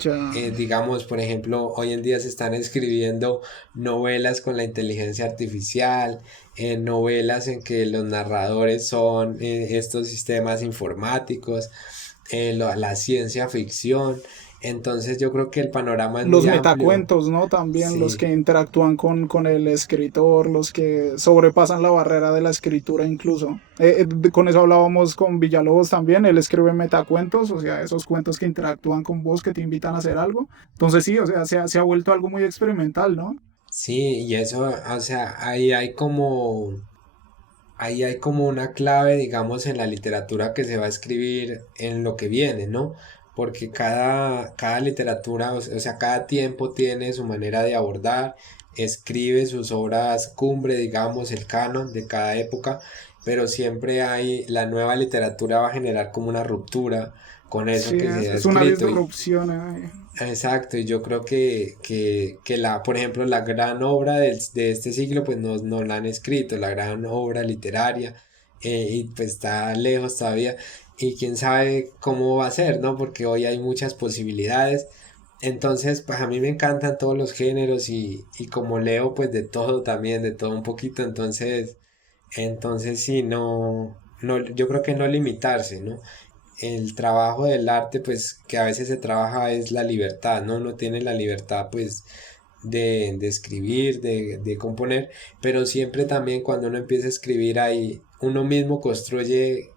Ya. Digamos, por ejemplo, hoy en día se están escribiendo novelas con la inteligencia artificial, novelas en que los narradores son estos sistemas informáticos, la ciencia ficción. Entonces yo creo que el panorama es Los muy amplio. metacuentos, ¿no? También los Sí. que interactúan con el escritor, los que sobrepasan la barrera de la escritura incluso. Con eso hablábamos con Villalobos también, él escribe metacuentos, o sea, esos cuentos que interactúan con vos, que te invitan a hacer algo. Entonces sí, o sea, se ha vuelto algo muy experimental, ¿no? Sí, y eso, o sea, ahí hay como una clave, digamos, en la literatura que se va a escribir en lo que viene, ¿no? Porque cada literatura, o sea, cada tiempo tiene su manera de abordar, escribe sus obras cumbre, digamos, el canon de cada época, pero siempre hay, la nueva literatura va a generar como una ruptura con eso Sí, que se ha es una escrito. Y disrupción. exacto, y yo creo que por ejemplo, la gran obra de este siglo, pues no la han escrito, la gran obra literaria, y pues está lejos todavía, y quién sabe cómo va a ser, ¿no? Porque hoy hay muchas posibilidades, entonces, pues a mí me encantan todos los géneros y como leo, pues de todo también, de todo un poquito, entonces sí, yo creo que no limitarse, ¿no? El trabajo del arte, pues que a veces se trabaja es la libertad, ¿no? Uno tiene la libertad, pues, de escribir, de componer, pero siempre también cuando uno empieza a escribir ahí, uno mismo construye,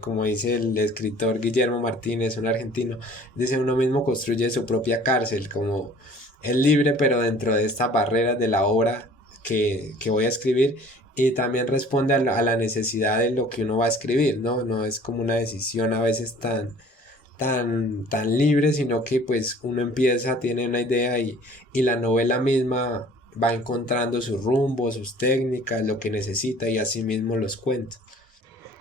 como dice el escritor Guillermo Martínez, un argentino, dice uno mismo construye su propia cárcel, como es libre, pero dentro de estas barreras de la obra que voy a escribir y también responde a la necesidad de lo que uno va a escribir, ¿no? No es como una decisión a veces tan libre, sino que pues uno empieza, tiene una idea y la novela misma va encontrando su rumbo, sus técnicas, lo que necesita y así mismo los cuenta.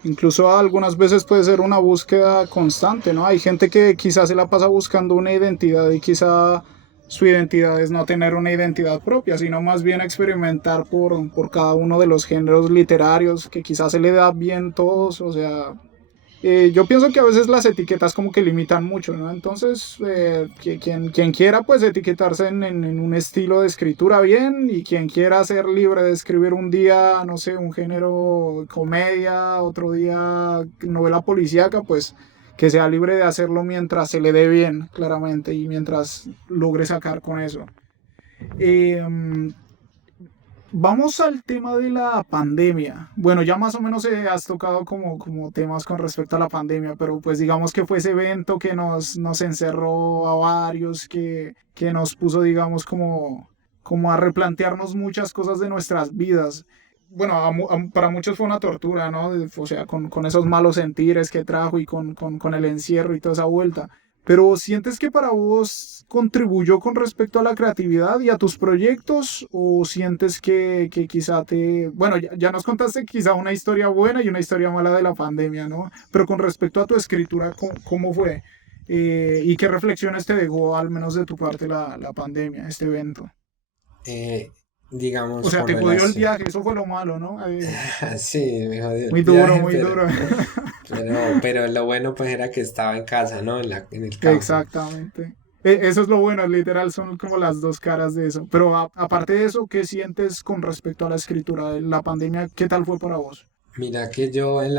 Incluso algunas veces puede ser una búsqueda constante, ¿no? Hay gente que quizás se la pasa buscando una identidad y quizá su identidad es no tener una identidad propia, sino más bien experimentar por cada uno de los géneros literarios que quizás se le da bien todos, o sea, yo pienso que a veces las etiquetas como que limitan mucho, ¿no? Entonces, quien quiera pues etiquetarse en un estilo de escritura bien y quien quiera ser libre de escribir un día, no sé, un género comedia, otro día novela policíaca, pues que sea libre de hacerlo mientras se le dé bien, claramente, y mientras logre sacar con eso. Eh, Vamos al tema de la pandemia. Bueno, ya más o menos has tocado como temas con respecto a la pandemia, pero pues digamos que fue ese evento que nos encerró a varios, que nos puso, digamos, como a replantearnos muchas cosas de nuestras vidas. Bueno, para muchos fue una tortura, ¿no? O sea, con esos malos sentires que trajo y con el encierro y toda esa vuelta. Pero ¿sientes que para vos contribuyó con respecto a la creatividad y a tus proyectos? ¿O sientes que quizá Bueno, ya nos contaste quizá una historia buena y una historia mala de la pandemia, ¿no? Pero con respecto a tu escritura, ¿cómo fue? ¿Y qué reflexiones te dejó, al menos de tu parte, la pandemia, este evento? Eh, O digamos, sea, con te jodió el relación. viaje, eso fue lo malo, ¿no? Sí, me jodió el Muy duro, viaje, muy duro. pero lo bueno pues era que estaba en casa, ¿no? En el campo. Exactamente. Eso es lo bueno, literal, son como las dos caras de eso. Pero aparte de eso, ¿qué sientes con respecto a la escritura de la pandemia? ¿Qué tal fue para vos? Mira que yo en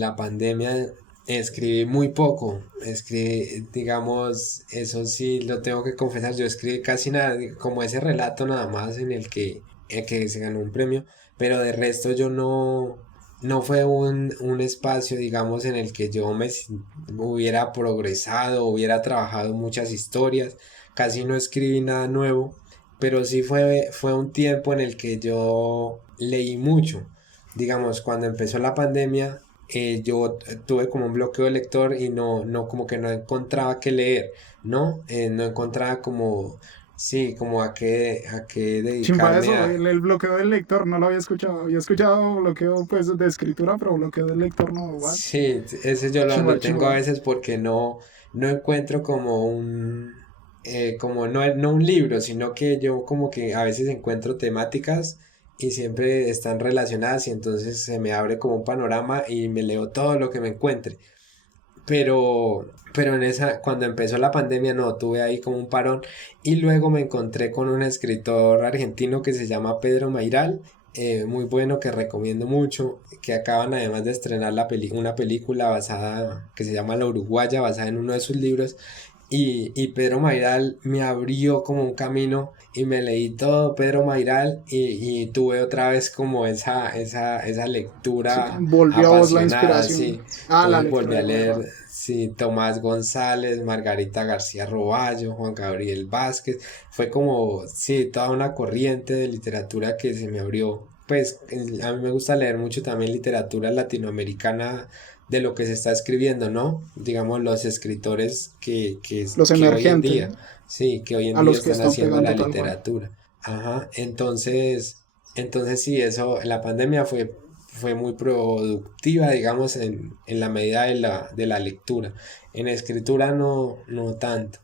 la pandemia escribí muy poco, escribí, digamos, eso sí lo tengo que confesar, yo escribí casi nada, como ese relato nada más en que se ganó un premio, pero de resto yo no fue un espacio, digamos, en el que yo hubiera progresado, hubiera trabajado muchas historias, casi no escribí nada nuevo, pero sí fue un tiempo en el que yo leí mucho. Digamos, cuando empezó la pandemia, yo tuve como un bloqueo de lector y no, como que no encontraba qué leer, ¿no? No encontraba como, sí, como a qué Chimba dedicarme eso, a. el bloqueo del lector, no lo había escuchado. Había escuchado bloqueo pues de escritura, pero bloqueo del lector no, what? Sí, ese yo lo Chimba, tengo a chimba. veces porque no encuentro como no un libro, sino que yo como que a veces encuentro temáticas y siempre están relacionadas y entonces se me abre como un panorama y me leo todo lo que me encuentre. Pero cuando empezó la pandemia, no, tuve ahí como un parón. Y luego me encontré con un escritor argentino que se llama Pedro Mairal, muy bueno, que recomiendo mucho, que acaban además de estrenar una película basada, que se llama La Uruguaya, basada en uno de sus libros. Y Pedro Mairal me abrió como un camino y me leí todo Pedro Mairal y tuve otra vez como esa Sí, lectura volvió a vos la apasionada, inspiración. sí. Ah, la Entonces volví lectura a de leer, verdad. sí, Tomás González, Margarita García Roballo, Juan Gabriel Vázquez. Fue como, sí, toda una corriente de literatura que se me abrió. Pues a mí me gusta leer mucho también literatura latinoamericana de lo que se está escribiendo, ¿no? Digamos, los escritores Los que hoy en emergentes, día, sí, que hoy en a día los que están están haciendo la pegando tal cual. literatura. Ajá, entonces sí, la pandemia fue muy productiva, digamos, en la medida de la lectura. En escritura no tanto.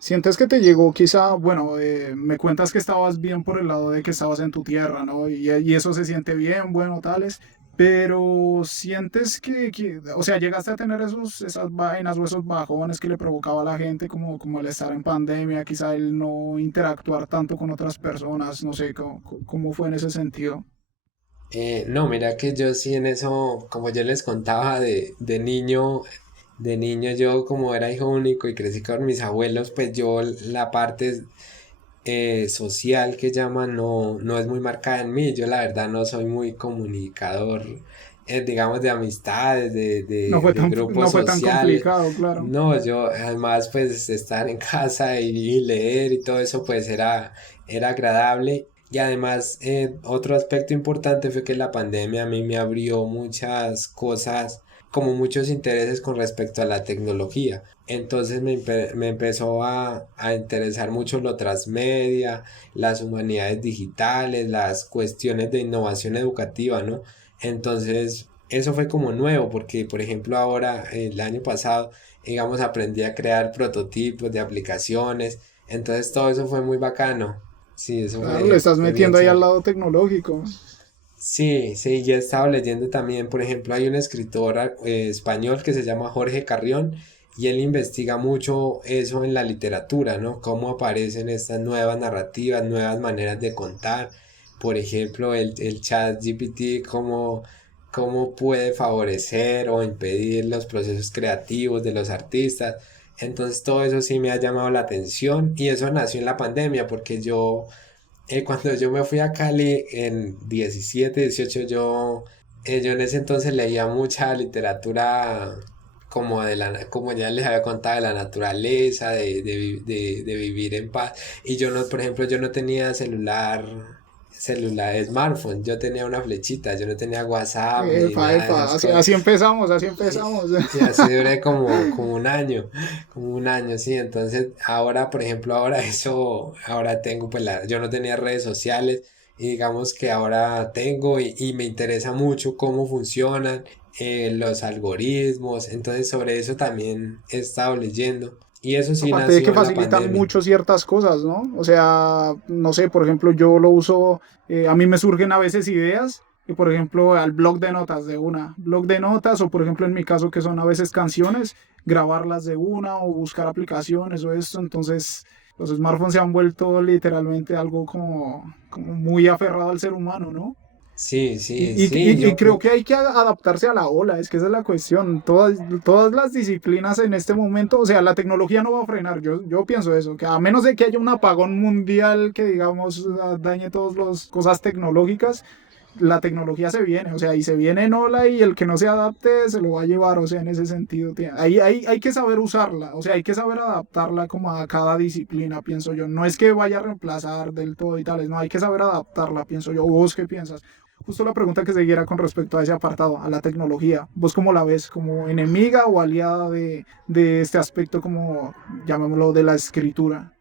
¿Sientes que te llegó quizá, bueno, me cuentas que estabas bien por el lado de que estabas en tu tierra, ¿no? Y eso se siente bien, bueno, tales, pero sientes o sea, llegaste a tener esas vainas o esos bajones que le provocaba a la gente, como el estar en pandemia, quizá el no interactuar tanto con otras personas, no sé, cómo fue en ese sentido. No, mira que yo sí en eso, como yo les contaba de niño yo como era hijo único y crecí con mis abuelos, pues yo la parte social que llaman no es muy marcada en mí. Yo la verdad no soy muy comunicador, digamos, de amistades, de grupos No fue tan sociales. complicado, claro. No, yo además pues estar en casa y leer y todo eso pues era agradable. Y además otro aspecto importante fue que la pandemia a mí me abrió muchas cosas, como muchos intereses con respecto a la tecnología. Entonces me empezó a interesar mucho lo transmedia, las humanidades digitales, las cuestiones de innovación educativa, ¿no? Entonces, eso fue como nuevo, porque por ejemplo ahora, el año pasado, digamos, aprendí a crear prototipos de aplicaciones, entonces todo eso fue muy bacano. Sí, eso Claro, le fue, estás fue bien metiendo ahí al chévere. lado tecnológico. Sí, sí, ya he estado leyendo también, por ejemplo, hay un escritor español que se llama Jorge Carrión y él investiga mucho eso en la literatura, ¿no? Cómo aparecen estas nuevas narrativas, nuevas maneras de contar. Por ejemplo, el chat GPT, cómo puede favorecer o impedir los procesos creativos de los artistas. Entonces, todo eso sí me ha llamado la atención y eso nació en la pandemia porque cuando yo me fui a Cali en 17 18 yo en ese entonces leía mucha literatura como ya les había contado, de la naturaleza, de vivir en paz. Y yo no, por ejemplo, yo no tenía celular smartphone, yo tenía una flechita, yo no tenía WhatsApp ni Epa, nada de epa, esas así, cosas. así empezamos, así Y, empezamos. y así duré como un año, sí. Entonces, ahora, por ejemplo, ahora tengo, pues yo no tenía redes sociales y digamos que ahora tengo y me interesa mucho cómo funcionan los algoritmos, entonces sobre eso también he estado leyendo y eso sí Aparte de que nació en la facilitan pandemia. mucho ciertas cosas, ¿no? O sea, no sé, por ejemplo, yo lo uso, a mí me surgen a veces ideas, y por ejemplo, al blog de notas de una, blog de notas, o por ejemplo, en mi caso, que son a veces canciones, grabarlas de una o buscar aplicaciones o esto. Entonces, los smartphones se han vuelto literalmente algo como muy aferrado al ser humano, ¿no? Sí, Y, sí, y, sí, y- y creo que hay que adaptarse a la ola, es que esa es la cuestión. Todas las disciplinas en este momento, o sea, la tecnología no va a frenar, yo pienso eso, que a menos de que haya un apagón mundial que, digamos, dañe todas las cosas tecnológicas, la tecnología se viene, o sea, y se viene en ola y el que no se adapte se lo va a llevar, o sea, en ese sentido. Hay que saber usarla, o sea, hay que saber adaptarla como a cada disciplina, pienso yo. No es que vaya a reemplazar del todo y tales, no, hay que saber adaptarla, pienso yo. ¿Vos qué piensas? Justo la pregunta que siguiera con respecto a ese apartado, a la tecnología. ¿Vos cómo la ves? ¿Como enemiga o aliada de este aspecto, como llamémoslo, de la escritura?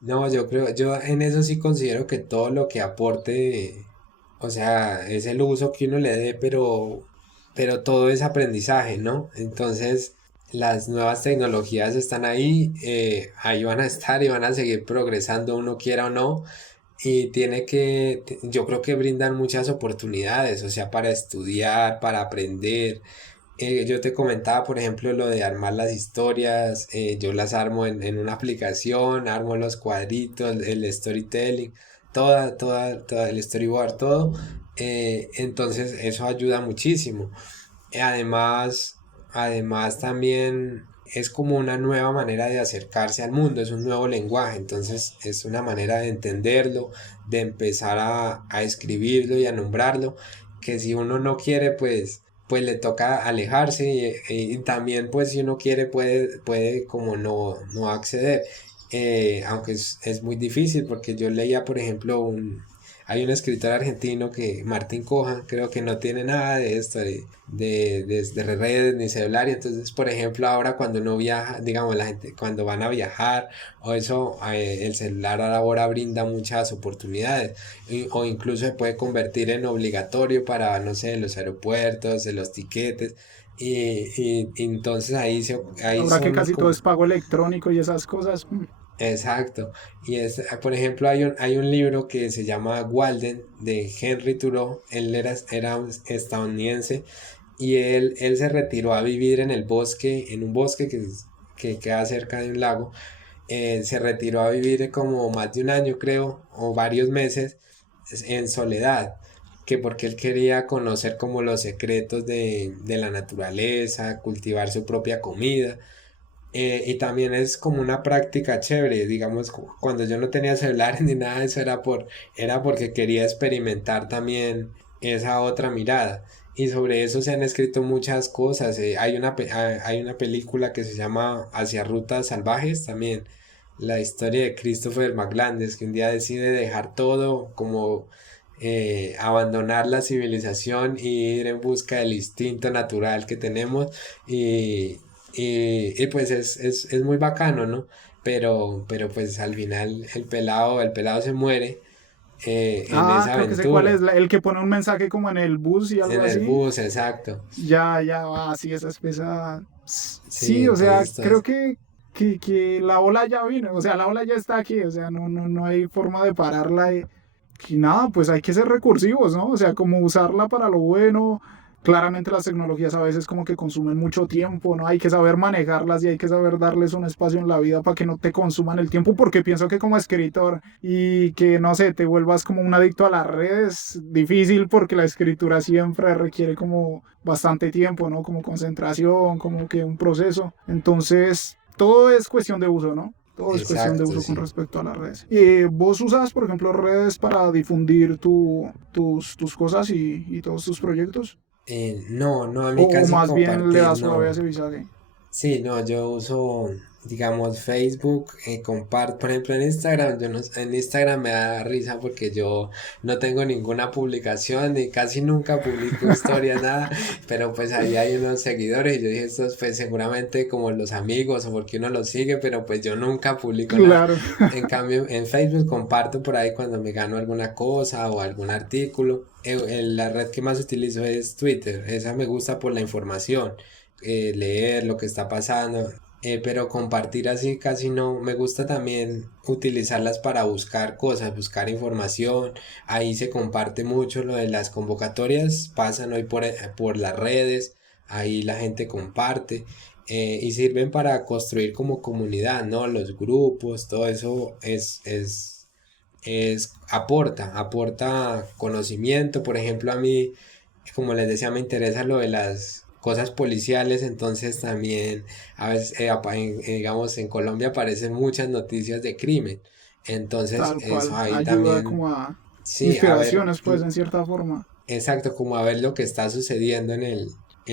no, yo creo, yo en eso sí considero que todo lo que aporte, o sea, es el uso que uno le dé, pero todo es aprendizaje, ¿no? Entonces, las nuevas tecnologías están ahí, ahí van a estar y van a seguir progresando, uno quiera o no, y yo creo que brindan muchas oportunidades, o sea, para estudiar, para aprender. Yo te comentaba, por ejemplo, lo de armar las historias, yo las armo en una aplicación, armo los cuadritos, el storytelling, toda el storyboard, todo. Entonces eso ayuda muchísimo. Además, además también es como una nueva manera de acercarse al mundo, es un nuevo lenguaje, entonces es una manera de entenderlo, de empezar a escribirlo y a nombrarlo, que si uno no quiere, pues le toca alejarse y también pues si uno quiere puede como no acceder. Aunque es muy difícil porque yo leía por ejemplo hay un escritor argentino que, Martín Cojan, creo que no tiene nada de esto, de redes ni celular. Y entonces, por ejemplo, ahora cuando uno viaja, digamos, la gente, cuando van a viajar o eso, el celular ahora brinda muchas oportunidades. O incluso se puede convertir en obligatorio para, no sé, los aeropuertos, de los tiquetes. Y entonces ahí Ahora que son casi todo como. es pago electrónico y esas cosas. Exacto. Y por ejemplo, hay un libro que se llama Walden de Henry Thoreau. Él era un estadounidense y él se retiró a vivir en el bosque, en un bosque que queda cerca de un lago. Se retiró a vivir como más de un año, creo, o varios meses en soledad, que porque él quería conocer como los secretos de la naturaleza, cultivar su propia comida. Y también es como una práctica chévere, digamos, cuando yo no tenía celulares ni nada de eso era porque quería experimentar también esa otra mirada. Y sobre eso se han escrito muchas cosas. Hay una película que se llama Hacia Rutas Salvajes también. La historia de Christopher McLandis, que un día decide dejar todo, como abandonar la civilización y ir en busca del instinto natural que tenemos. Y pues es muy bacano, ¿no? Pero pues al final el pelado se muere en Ah, esa creo que sé cuál es, aventura, el que pone un mensaje como en el bus y algo en el así. bus, exacto. Sí, esa es pesada. Sí, Sí, o sea, entonces creo que la ola ya vino, o sea, la ola ya está aquí, o sea, no hay forma de pararla. Y nada, pues hay que ser recursivos, ¿no? O sea, como usarla para lo bueno. Claramente las tecnologías a veces como que consumen mucho tiempo, ¿no? Hay que saber manejarlas y hay que saber darles un espacio en la vida para que no te consuman el tiempo, porque pienso que como escritor y que, no sé, te vuelvas como un adicto a las redes, difícil porque la escritura siempre requiere como bastante tiempo, ¿no? Como concentración, como que un proceso. Entonces, todo es cuestión de uso, ¿no? Todo es cuestión de exacto, uso con sí. respecto a las redes. ¿Vos usas, por ejemplo, redes para difundir tus cosas y todos tus proyectos? No, no, a mí ¿O casi más bien le compartir, das suave a no. ese visaje? Sí, no, yo uso digamos, Facebook, comparto, por ejemplo, en Instagram, en Instagram me da risa porque yo no tengo ninguna publicación y casi nunca publico historias, nada, pero pues ahí hay unos seguidores y yo dije, estos pues seguramente como los amigos o porque uno los sigue, pero pues yo nunca publico nada. Claro. En cambio, en Facebook comparto por ahí cuando me gano alguna cosa o algún artículo. La red que más utilizo es Twitter, esa me gusta por la información, leer lo que está pasando, pero compartir así casi no. Me gusta también utilizarlas para buscar cosas, buscar información. Ahí se comparte mucho lo de las convocatorias, pasan hoy por las redes, ahí la gente comparte. Y sirven para construir como comunidad, ¿no? Los grupos, todo eso aporta conocimiento. Por ejemplo, a mí, como les decía, me interesa lo de las cosas policiales, entonces también a veces, digamos, en Colombia aparecen muchas noticias de crimen, entonces Tal eso cual, ahí ayuda también, como a sí, a ver, inspiraciones, pues, en cierta forma. exacto, como a ver lo que está sucediendo en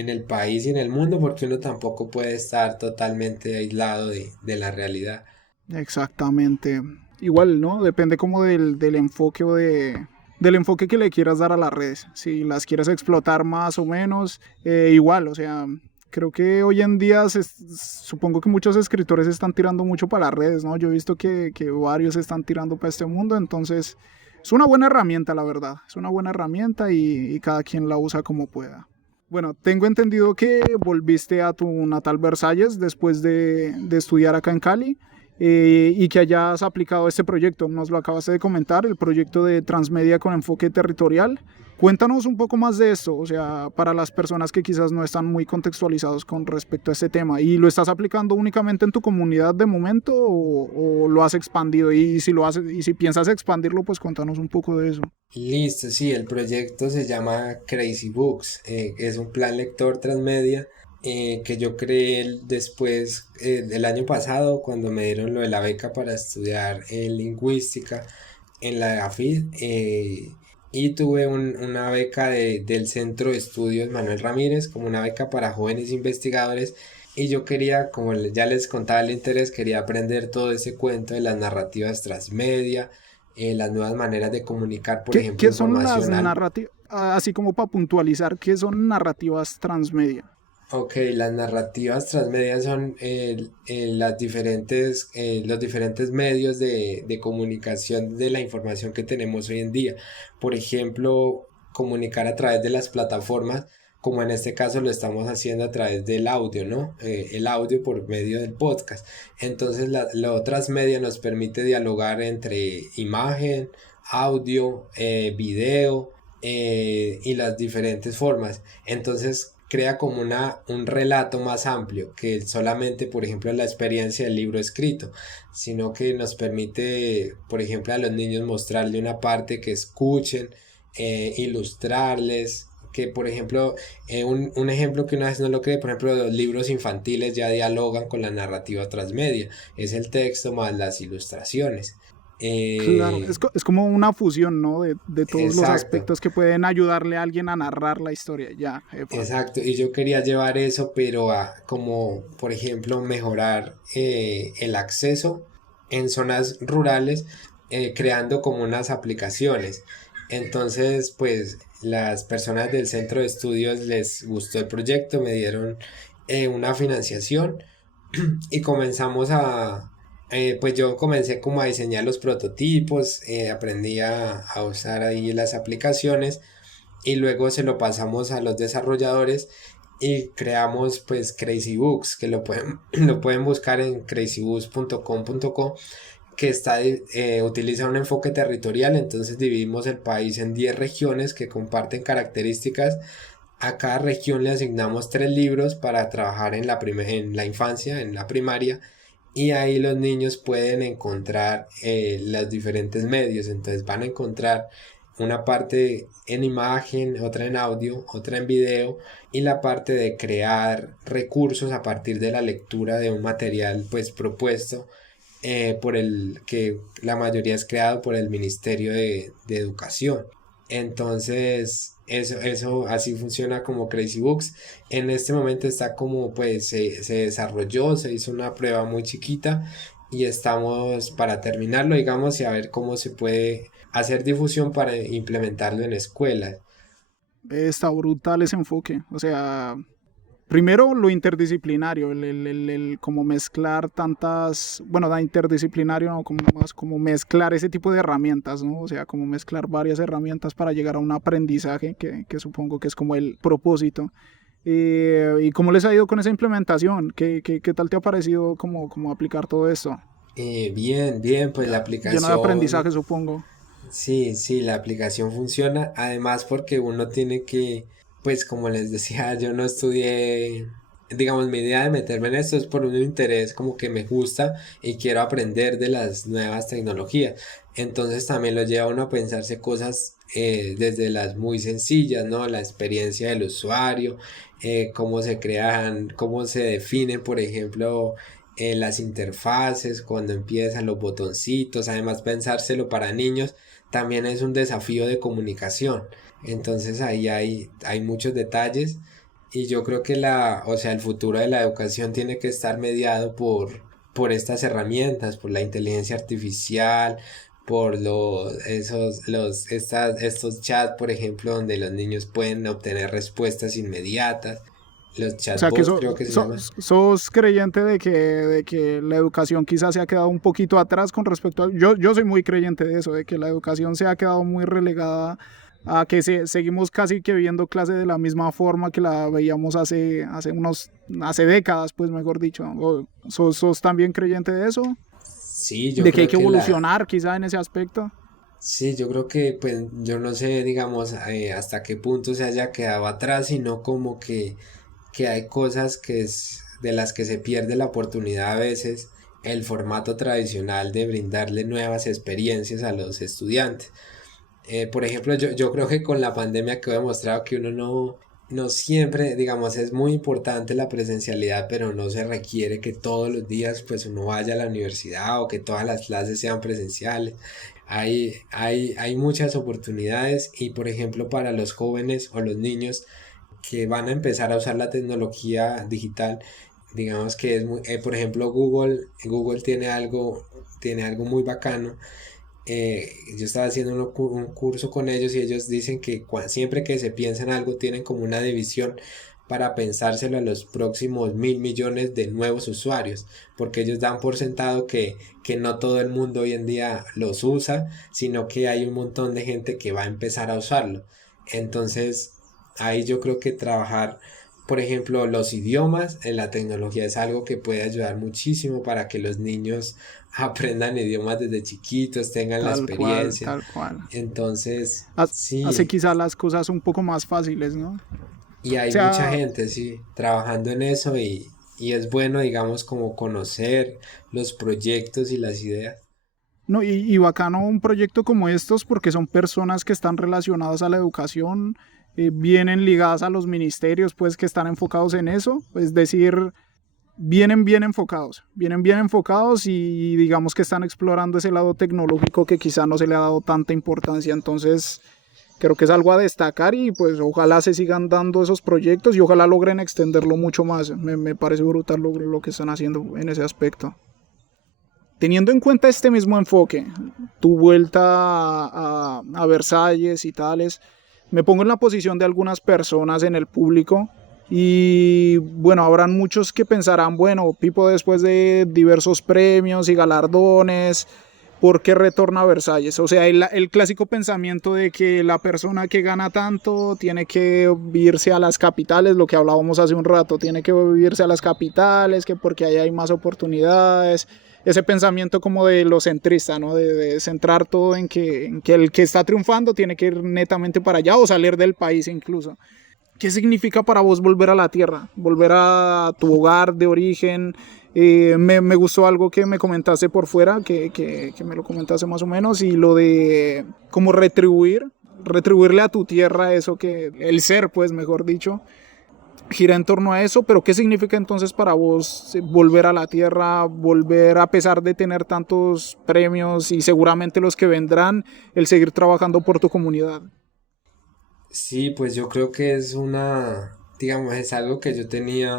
el país y en el mundo, porque uno tampoco puede estar totalmente aislado de la realidad. Exactamente. Igual, ¿no? Depende como del enfoque del enfoque que le quieras dar a las redes. Si las quieres explotar más o menos, igual, o sea, creo que hoy en día supongo que muchos escritores están tirando mucho para las redes, ¿no? Yo he visto que varios están tirando para este mundo, entonces es una buena herramienta, la verdad. Es una buena herramienta y cada quien la usa como pueda. Bueno, tengo entendido que volviste a tu natal Versalles después de estudiar acá en Cali, y que hayas aplicado este proyecto. Nos lo acabaste de comentar, el proyecto de Transmedia con enfoque territorial. Cuéntanos un poco más de esto, o sea, para las personas que quizás no están muy contextualizados con respecto a este tema. ¿Y lo estás aplicando únicamente en tu comunidad de momento o lo has expandido? Y si lo haces, y si piensas expandirlo, pues cuéntanos un poco de eso. Listo, sí, el proyecto se llama Crazy Books, es un plan lector transmedia, que yo creé después del año pasado cuando me dieron lo de la beca para estudiar lingüística en la AFID, y tuve una beca del Centro de Estudios Manuel Ramírez, como una beca para jóvenes investigadores, y yo quería, como ya les contaba el interés, quería aprender todo ese cuento de las narrativas transmedia, las nuevas maneras de comunicar, por ejemplo, ¿Qué son las información al... narrativas? Así como para puntualizar, ¿qué son narrativas transmedia? Ok, las narrativas transmedia son los diferentes medios de comunicación de la información que tenemos hoy en día. Por ejemplo, comunicar a través de las plataformas, como en este caso lo estamos haciendo a través del audio, ¿no? El audio por medio del podcast. Entonces, la transmedia nos permite dialogar entre imagen, audio, video, y las diferentes formas. Entonces crea como un relato más amplio que solamente, por ejemplo, la experiencia del libro escrito, sino que nos permite, por ejemplo, a los niños mostrarle una parte que escuchen, ilustrarles, que por ejemplo, un ejemplo que una vez no lo cree, por ejemplo, los libros infantiles ya dialogan con la narrativa transmedia, es el texto más las ilustraciones. Claro, Eh, es como una fusión, ¿no? De todos los exacto. aspectos que pueden ayudarle a alguien a narrar la historia. Ya, epa. Exacto, y yo quería llevar eso, pero a como, por ejemplo, mejorar el acceso en zonas rurales, creando como unas aplicaciones. Entonces, pues las personas del centro de estudios les gustó el proyecto, me dieron una financiación y pues yo comencé como a diseñar los prototipos, aprendí a usar ahí las aplicaciones y luego se lo pasamos a los desarrolladores y creamos pues Crazy Books, que lo pueden buscar en crazybooks.com.co, que utiliza un enfoque territorial. Entonces dividimos el país en 10 regiones que comparten características. A cada región le asignamos 3 libros para trabajar en la infancia, en la primaria, y ahí los niños pueden encontrar los diferentes medios. Entonces van a encontrar una parte en imagen, otra en audio, otra en video, y la parte de crear recursos a partir de la lectura de un material pues propuesto, por el que la mayoría es creado por el Ministerio de Educación. Entonces, eso así funciona como Crazy Books. En este momento está como, pues, se desarrolló, se hizo una prueba muy chiquita y estamos para terminarlo, digamos, y a ver cómo se puede hacer difusión para implementarlo en escuelas. Está brutal ese enfoque. O sea, primero lo interdisciplinario, como mezclar tantas, bueno, da interdisciplinario, no, como más como mezclar ese tipo de herramientas, ¿no? O sea, como mezclar varias herramientas para llegar a un aprendizaje que supongo que es como el propósito. ¿Y cómo les ha ido con esa implementación? ¿Qué tal te ha parecido como aplicar todo esto? Bien, bien, pues la Lleno de aplicación. aprendizaje, supongo. Sí, sí, la aplicación funciona. Además, porque uno tiene que, pues como les decía, yo no estudié, digamos, mi idea de meterme en esto es por un interés como que me gusta y quiero aprender de las nuevas tecnologías. Entonces también lo lleva a uno a pensarse cosas desde las muy sencillas, ¿no? La experiencia del usuario, cómo se crean, cómo se definen, por ejemplo, las interfaces, cuando empiezan los botoncitos, además pensárselo para niños también es un desafío de comunicación. Entonces ahí hay muchos detalles y yo creo que o sea, el futuro de la educación tiene que estar mediado por estas herramientas, por la inteligencia artificial, por estos chats, por ejemplo, donde los niños pueden obtener respuestas inmediatas. Los O sea, que chatbots creo que se llaman. sos creyente de que la educación quizás se ha quedado un poquito atrás con respecto a... Yo soy muy creyente de eso, de que la educación se ha quedado muy relegada a que seguimos casi que viendo clase de la misma forma que la veíamos hace décadas, pues mejor dicho. ¿Sos también creyente de eso? Sí, yo ¿De que hay creo que que evolucionar quizá en ese aspecto? Sí, yo creo que, pues, yo no sé, digamos, hasta qué punto se haya quedado atrás, sino como que hay cosas de las que se pierde la oportunidad a veces, el formato tradicional de brindarle nuevas experiencias a los estudiantes. Por ejemplo, yo creo que con la pandemia quedó demostrado que uno no siempre, digamos, es muy importante la presencialidad, pero no se requiere que todos los días pues uno vaya a la universidad o que todas las clases sean presenciales. Hay muchas oportunidades y por ejemplo para los jóvenes o los niños que van a empezar a usar la tecnología digital, digamos que es muy, por ejemplo Google tiene algo muy bacano. Yo estaba haciendo un curso con ellos y ellos dicen que siempre que se piensa en algo tienen como una división para pensárselo a los próximos 1.000 millones de nuevos usuarios, porque ellos dan por sentado que no todo el mundo hoy en día los usa, sino que hay un montón de gente que va a empezar a usarlo. Entonces, ahí yo creo que trabajar, por ejemplo, los idiomas en la tecnología es algo que puede ayudar muchísimo para que los niños aprendan idiomas desde chiquitos, tengan la Tal cual, experiencia. tal cual. Entonces, Hace sí, quizá las cosas un poco más fáciles, ¿no? O y hay mucha sea, gente, sí, trabajando en eso y es bueno, digamos, como conocer los proyectos y las ideas. no, y bacano un proyecto como estos porque son personas que están relacionadas a la educación, vienen ligadas a los ministerios, pues que están enfocados en eso, es decir, vienen bien enfocados y digamos que están explorando ese lado tecnológico que quizá no se le ha dado tanta importancia, entonces creo que es algo a destacar y pues ojalá se sigan dando esos proyectos y ojalá logren extenderlo mucho más, me parece brutal lo que están haciendo en ese aspecto. Teniendo en cuenta este mismo enfoque, tu vuelta a Versalles y tales, me pongo en la posición de algunas personas en el público y bueno, habrán muchos que pensarán, bueno, Pipo después de diversos premios y galardones, ¿por qué retorna a Versalles? O sea, el clásico pensamiento de que la persona que gana tanto tiene que irse a las capitales, lo que hablábamos hace un rato, tiene que irse a las capitales, que porque ahí hay más oportunidades, ese pensamiento como de lo centrista, ¿no? De centrar todo en que el que está triunfando tiene que ir netamente para allá o salir del país incluso. ¿Qué significa para vos volver a la tierra? Volver a tu hogar de origen. Me gustó algo que me comentaste por fuera, que me lo comentaste más o menos, y lo de cómo retribuirle a tu tierra eso que, el ser, pues, mejor dicho, gira en torno a eso, pero ¿qué significa entonces para vos volver a la tierra, volver a pesar de tener tantos premios y seguramente los que vendrán, el seguir trabajando por tu comunidad? Sí, pues yo creo que es digamos, es algo que yo tenía,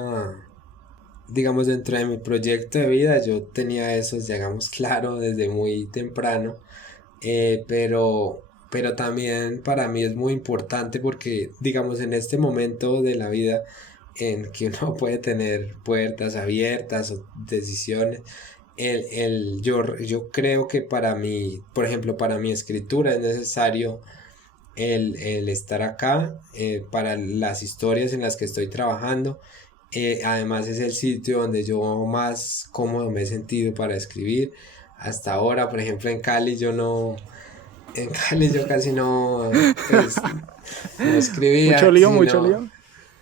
digamos, dentro de mi proyecto de vida, yo tenía eso, digamos, claro desde muy temprano, pero también para mí es muy importante porque, digamos, en este momento de la vida en que uno puede tener puertas abiertas o decisiones, yo creo que para mí, por ejemplo, para mi escritura es necesario el estar acá para las historias en las que estoy trabajando. Además es el sitio donde yo más cómodo me he sentido para escribir. Hasta ahora, por ejemplo, en Cali yo casi no, pues, no Mucho escribía, lío, mucho sino lío.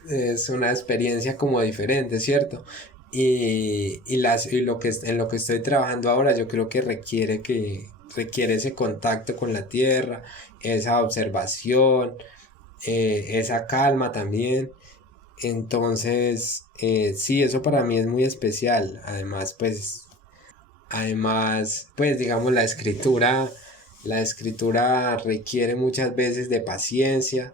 es una experiencia como diferente, ¿cierto? Y en lo que estoy trabajando ahora yo creo que requiere ese contacto con la tierra, esa observación, esa calma también. Entonces, sí, eso para mí es muy especial. Además, pues digamos la escritura requiere muchas veces de paciencia.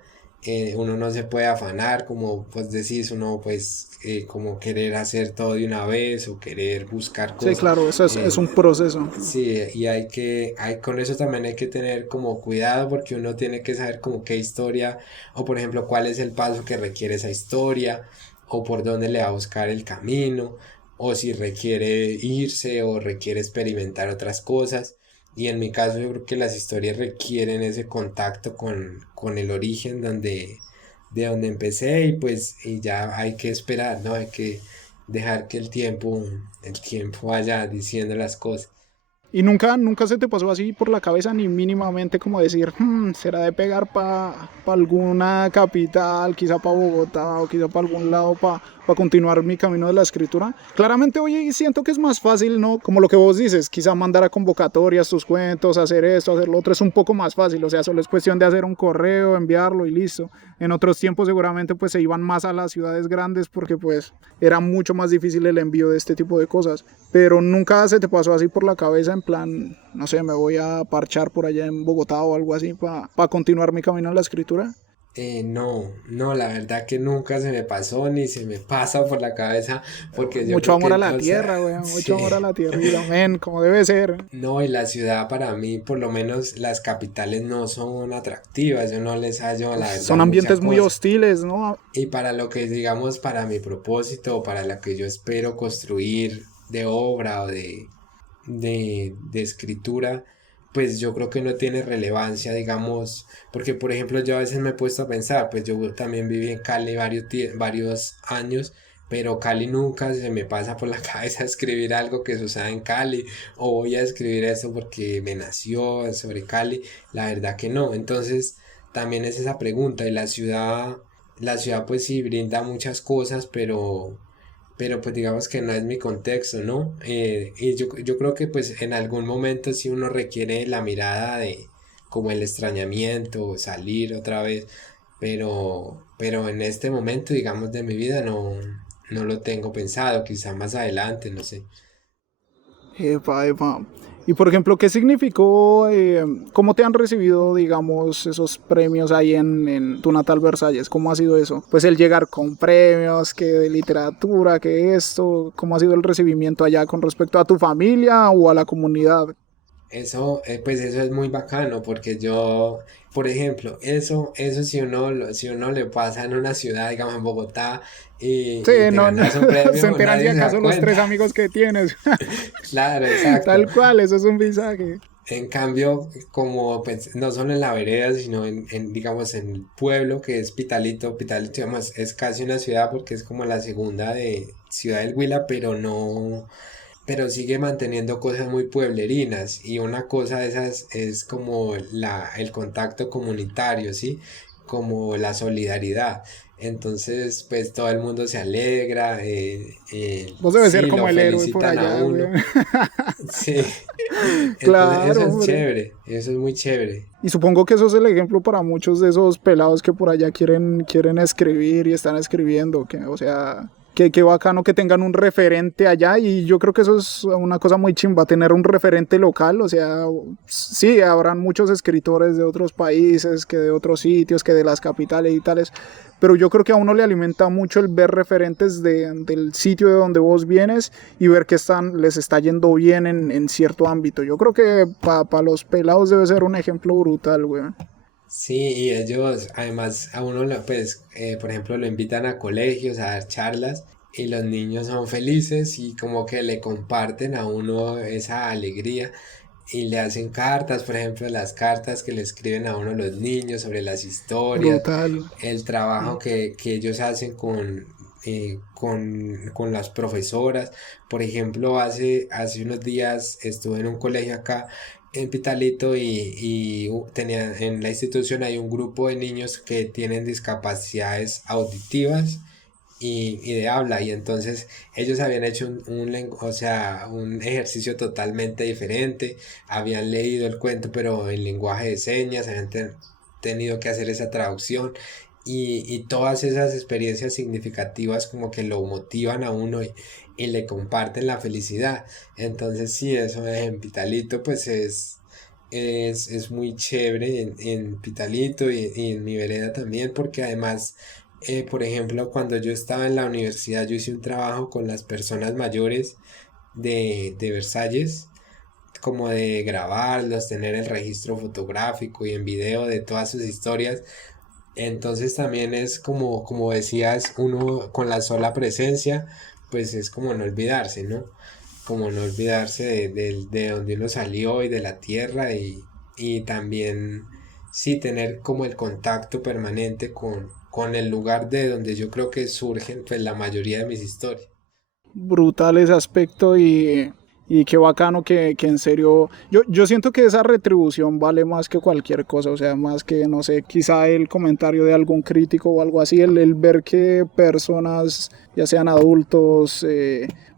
Uno no se puede afanar, como pues decís, uno pues como querer hacer todo de una vez o querer buscar Sí, cosas. claro, eso es eh, un proceso. Sí, y con eso también hay que tener como cuidado porque uno tiene que saber como qué historia, o por ejemplo, cuál es el paso que requiere esa historia, o por dónde le va a buscar el camino, o si requiere irse o requiere experimentar otras cosas. Y en mi caso yo creo que las historias requieren ese contacto con el origen de donde empecé y pues y ya hay que esperar, ¿no? Hay que dejar que el tiempo vaya diciendo las cosas. Y nunca se te pasó así por la cabeza ni mínimamente como decir, será de pegar para alguna capital, quizá para Bogotá o quizá para algún lado para continuar mi camino de la escritura. Claramente hoy siento que es más fácil, ¿no? Como lo que vos dices, quizá mandar a convocatorias tus cuentos, hacer esto, hacer lo otro, es un poco más fácil, o sea, solo es cuestión de hacer un correo, enviarlo y listo. En otros tiempos seguramente pues se iban más a las ciudades grandes porque pues era mucho más difícil el envío de este tipo de cosas. Pero nunca se te pasó así por la cabeza en plan, no sé, me voy a parchar por allá en Bogotá o algo así para continuar mi camino en la escritura. No, la verdad que nunca se me pasó ni se me pasa por la cabeza porque yo Mucho creo amor a que, la o sea, tierra, weón, mucho sí, amor a la tierrita, men, como debe ser. no, y la ciudad para mí, por lo menos las capitales no son atractivas, yo no les hallo la verdad Son mucha ambientes muy cosa. hostiles, ¿no? Y para lo que digamos, para mi propósito, para lo que yo espero construir de obra o de escritura, pues yo creo que no tiene relevancia, digamos, porque por ejemplo yo a veces me he puesto a pensar, pues yo también viví en Cali varios años, pero Cali nunca se me pasa por la cabeza escribir algo que suceda en Cali, o voy a escribir eso porque me nació sobre Cali, la verdad que no, entonces también es esa pregunta, y la ciudad pues sí brinda muchas cosas, pero pues digamos que no es mi contexto, ¿no? Y yo creo que pues en algún momento sí uno requiere la mirada de como el extrañamiento, salir otra vez, pero en este momento, digamos, de mi vida no lo tengo pensado, quizá más adelante, no sé. Epa, epa. Y por ejemplo, ¿qué significó, cómo te han recibido, digamos, esos premios ahí en tu natal Versalles? ¿Cómo ha sido eso? Pues el llegar con premios, que de literatura, que esto, ¿cómo ha sido el recibimiento allá con respecto a tu familia o a la comunidad? Pues eso es muy bacano porque por ejemplo, eso si uno le pasa en una ciudad, digamos en Bogotá, Sí, y te no, no. ganas un Se premio, enteran si nadie se da acaso los cuenta. tres amigos que tienes. Claro, exacto. Tal cual, eso es un visaje. En cambio, como pues, no solo en la vereda, sino digamos, en el pueblo que es Pitalito, Pitalito, digamos, es casi una ciudad porque es como la segunda de Ciudad del Huila, pero sigue manteniendo cosas muy pueblerinas y una cosa de esas es como el contacto comunitario, ¿sí? Como la solidaridad. Entonces, pues todo el mundo se alegra, Vos debes ser sí, como lo el héroe por felicitan a allá, güey. uno, sí. Entonces, eso Claro, es hombre. chévere, eso es muy chévere. Y supongo que eso es el ejemplo para muchos de esos pelados que por allá quieren escribir y están escribiendo, que, o sea, qué bacano que tengan un referente allá y yo creo que eso es una cosa muy chimba, tener un referente local, o sea, sí, habrán muchos escritores de otros países, que de otros sitios, que de las capitales y tales, pero yo creo que a uno le alimenta mucho el ver referentes del sitio de donde vos vienes y ver que les está yendo bien en cierto ámbito. Yo creo que para los pelados debe ser un ejemplo brutal, güey. Sí, y ellos además a uno, pues, por ejemplo, lo invitan a colegios a dar charlas y los niños son felices y como que le comparten a uno esa alegría y le hacen cartas, por ejemplo, las cartas que le escriben a uno los niños sobre las historias, Brutal. el trabajo que ellos hacen con las profesoras. Por ejemplo, hace unos días estuve en un colegio acá en Pitalito y tenía, en la institución hay un grupo de niños que tienen discapacidades auditivas y de habla y entonces ellos habían hecho o sea, un ejercicio totalmente diferente, habían leído el cuento pero en lenguaje de señas, habían tenido que hacer esa traducción y todas esas experiencias significativas como que lo motivan a uno y le comparten la felicidad. Entonces sí, eso en Pitalito pues es muy chévere en Pitalito y en mi vereda también porque además por ejemplo, cuando yo estaba en la universidad, yo hice un trabajo con las personas mayores de Versalles, como de grabarlos, tener el registro fotográfico y en video de todas sus historias. Entonces también es como decías, uno con la sola presencia, pues es como no olvidarse, ¿no? Como no olvidarse de donde uno salió y de la tierra y también sí tener como el contacto permanente con el lugar de donde yo creo que surgen pues la mayoría de mis historias. Brutal ese aspecto y qué bacano que en serio, yo siento que esa retribución vale más que cualquier cosa, o sea, más que, no sé, quizá el comentario de algún crítico o algo así, el ver que personas, ya sean adultos,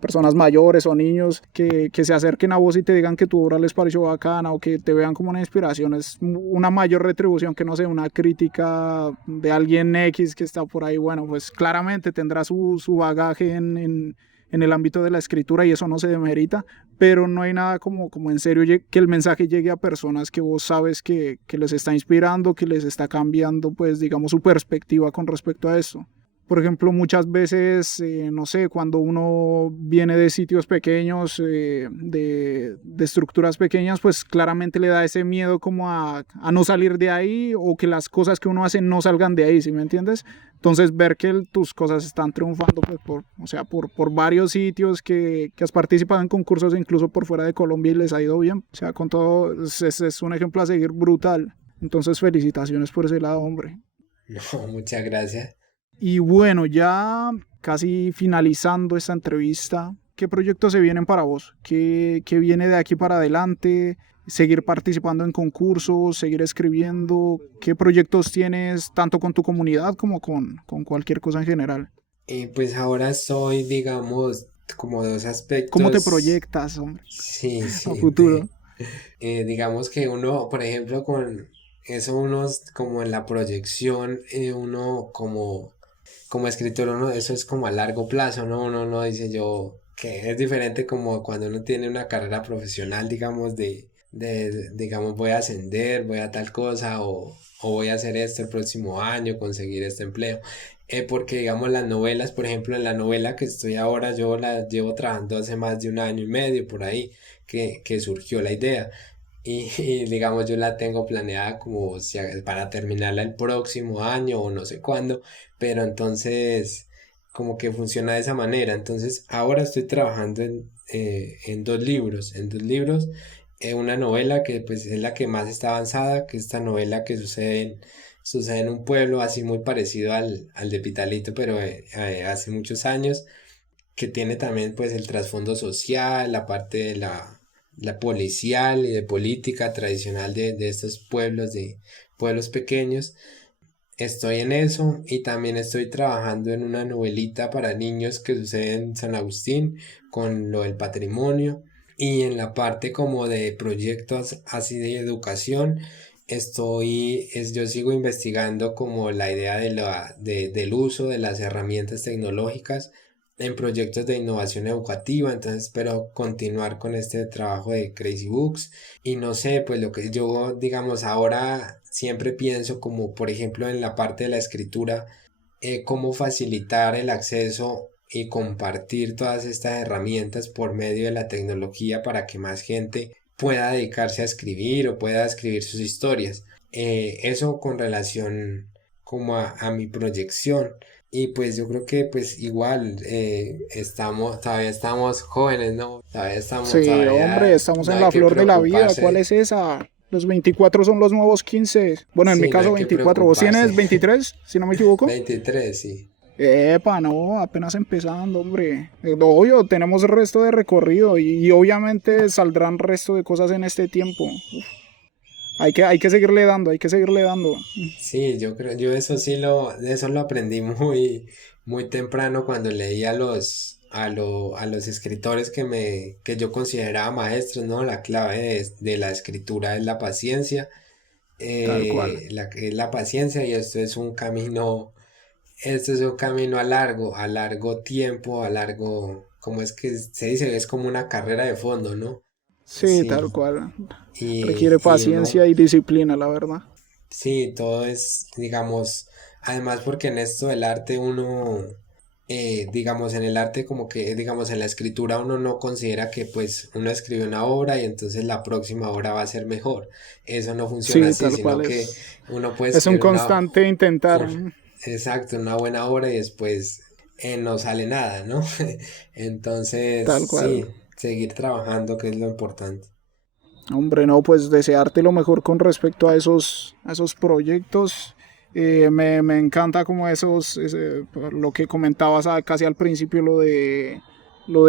personas mayores o niños, que se acerquen a vos y te digan que tu obra les pareció bacana o que te vean como una inspiración, es una mayor retribución que, no sé, una crítica de alguien X que está por ahí, bueno, pues claramente tendrá su bagaje en el ámbito de la escritura y eso no se demerita, pero no hay nada como en serio que el mensaje llegue a personas que vos sabes que les está inspirando, que les está cambiando, pues digamos, su perspectiva con respecto a eso. Por ejemplo, muchas veces, no sé, cuando uno viene de sitios pequeños, de estructuras pequeñas, pues claramente le da ese miedo como a no salir de ahí o que las cosas que uno hace no salgan de ahí, ¿sí me entiendes? Entonces, ver que tus cosas están triunfando, pues, o sea, por varios sitios que has participado en concursos incluso por fuera de Colombia y les ha ido bien, o sea, con todo, es un ejemplo a seguir brutal. Entonces, felicitaciones por ese lado, hombre. No, muchas gracias. Y bueno, ya casi finalizando esta entrevista, ¿qué proyectos se vienen para vos? ¿Qué viene de aquí para adelante? ¿Seguir participando en concursos? ¿Seguir escribiendo? ¿Qué proyectos tienes tanto con tu comunidad como con cualquier cosa en general? Y pues ahora soy, digamos, como dos ¿Cómo te aspectos, proyectas, hombre, sí, a sí, futuro? digamos que uno, por ejemplo, con eso uno como en la proyección, uno como escritor, uno, eso es como a largo plazo, ¿no? Uno no dice yo que es diferente como cuando uno tiene una carrera profesional, digamos, digamos, voy a ascender, voy a tal cosa o voy a hacer esto el próximo año, conseguir este empleo. Porque, digamos, las novelas, por ejemplo, en la novela que estoy ahora, yo la llevo trabajando hace más de un año y medio por ahí, que surgió la idea. Y, digamos, yo la tengo planeada como para terminarla el próximo año o no sé cuándo, pero entonces como que funciona de esa manera. Entonces ahora estoy trabajando en dos libros, una novela que pues es la que más está avanzada, que es esta novela que sucede en un pueblo así muy parecido al de Pitalito, pero hace muchos años que tiene también pues el trasfondo social, la parte de la policial y de política tradicional de estos pueblos, de pueblos pequeños. Estoy en eso y también estoy trabajando en una novelita para niños que sucede en San Agustín con lo del patrimonio y en la parte como de proyectos así de educación. Yo sigo investigando como la idea del uso de las herramientas tecnológicas en proyectos de innovación educativa, entonces espero continuar con este trabajo de Crazy Books y no sé, pues lo que yo, digamos, ahora siempre pienso como, por ejemplo, en la parte de la escritura, cómo facilitar el acceso y compartir todas estas herramientas por medio de la tecnología para que más gente pueda dedicarse a escribir o pueda escribir sus historias. Eso con relación como a mi proyección. Y pues yo creo que pues igual todavía estamos jóvenes, ¿no? Sí, hombre, Todavía estamos no en hay la que flor de la vida. ¿Cuál preocuparse. es esa? Los 24 son los nuevos 15. Bueno, en mi Sí, no caso hay que 24. ¿Vos preocuparse. tienes 23, si no me equivoco? 23 sí. Epa, no, apenas empezando, hombre. Obvio, tenemos resto de recorrido y obviamente saldrán resto de cosas en este tiempo. Hay que seguirle dando, hay que seguirle dando. Sí, yo creo, yo eso sí de eso lo aprendí muy temprano cuando leí a los escritores que yo consideraba maestros, ¿no? La clave de la escritura es la paciencia, Tal cual. es la paciencia y esto es un camino a largo tiempo, ¿cómo es que se dice? Es como una carrera de fondo, ¿no? Sí, Sí, tal cual. Requiere y uno, paciencia y disciplina, la verdad. sí, todo es, digamos, además porque en esto del arte uno, digamos, en el arte como que, digamos, en la escritura uno no considera que pues uno escribe una obra y entonces la próxima obra va a ser mejor. Eso no funciona Sí, así, tal sino cual que uno puede es un escribir constante intentar. un- exacto, una buena obra y después no sale nada, ¿no? Tal Entonces, cual. sí, seguir trabajando, que es lo importante. Hombre, no, pues desearte lo mejor con respecto a esos proyectos. Me encanta como lo que comentabas casi al principio, lo de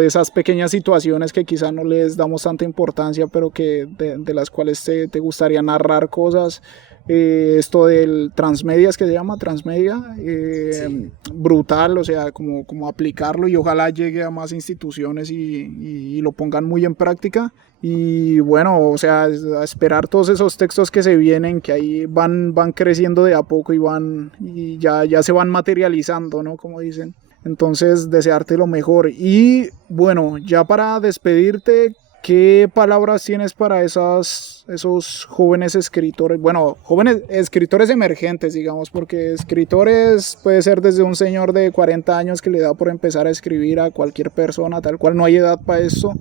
esas pequeñas situaciones que quizá no les damos tanta importancia, pero de las cuales te gustaría narrar cosas. Esto del transmedia, es que se llama transmedia, Sí. brutal, o sea, como aplicarlo y ojalá llegue a más instituciones y lo pongan muy en práctica. Y bueno, o sea, a esperar todos esos textos que se vienen, que ahí van creciendo de a poco y ya se van materializando, ¿no? Como dicen. Entonces, desearte lo mejor. Y bueno, ya para despedirte, ¿qué palabras tienes para esos jóvenes escritores? Bueno, jóvenes escritores emergentes, digamos, porque escritores puede ser desde un señor de 40 años que le da por empezar a escribir a cualquier persona, tal cual no hay edad para eso.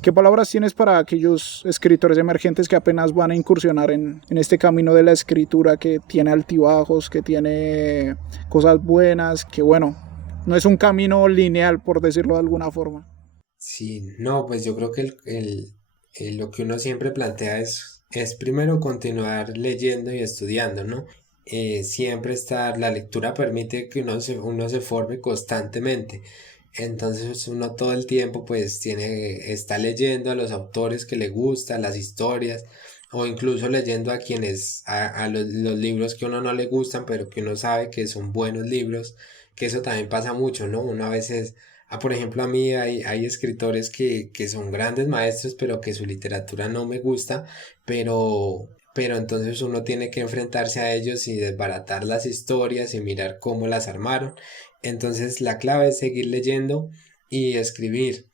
¿Qué palabras tienes para aquellos escritores emergentes que apenas van a incursionar en este camino de la escritura que tiene altibajos, que tiene cosas buenas, que bueno, no es un camino lineal, por decirlo de alguna forma? Sí, no, pues yo creo que lo que uno siempre plantea es primero continuar leyendo y estudiando, ¿no? Siempre estar, la lectura permite que uno se forme constantemente. Entonces uno todo el tiempo pues está leyendo a los autores que le gustan, las historias, o incluso leyendo a a los libros que a uno no le gustan, pero que uno sabe que son buenos libros, que eso también pasa mucho, ¿no? Uno a veces por ejemplo, a mí hay escritores que son grandes maestros, pero que su literatura no me gusta, pero entonces uno tiene que enfrentarse a ellos y desbaratar las historias y mirar cómo las armaron. Entonces, la clave es seguir leyendo y escribir.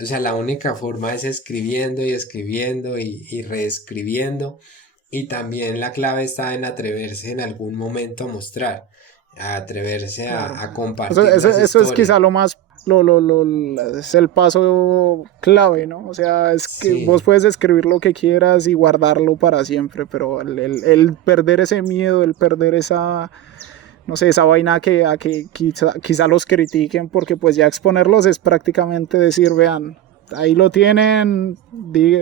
O sea, la única forma es escribiendo y escribiendo y reescribiendo. Y también la clave está en atreverse en algún momento a mostrar, a atreverse Claro. a compartir las Eso es historias. quizá lo más, es el paso clave, ¿no? O sea, es que vos Sí, puedes escribir lo que quieras y guardarlo para siempre, pero el perder ese miedo, el perder esa, no sé, esa vaina a que quizá los critiquen, porque pues ya exponerlos es prácticamente decir, vean, ahí lo tienen,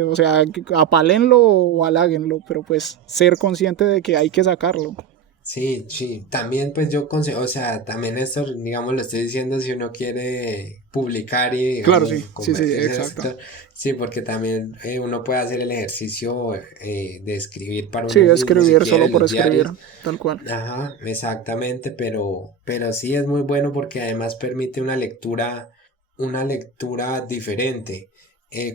o sea, apálenlo o haláguenlo, pero pues ser consciente de que hay que sacarlo. sí, sí. También pues yo consigo, o sea, también esto, digamos, lo estoy diciendo si uno quiere publicar y, Claro, digamos, sí, sí, sí, convertirse en exacto. escritor. Sí, porque también uno puede hacer el ejercicio de escribir para Sí, uno mismo si escribir quiere, solo por los escribir, diarios. tal cual. Ajá, exactamente, pero sí es muy bueno porque además permite una lectura diferente.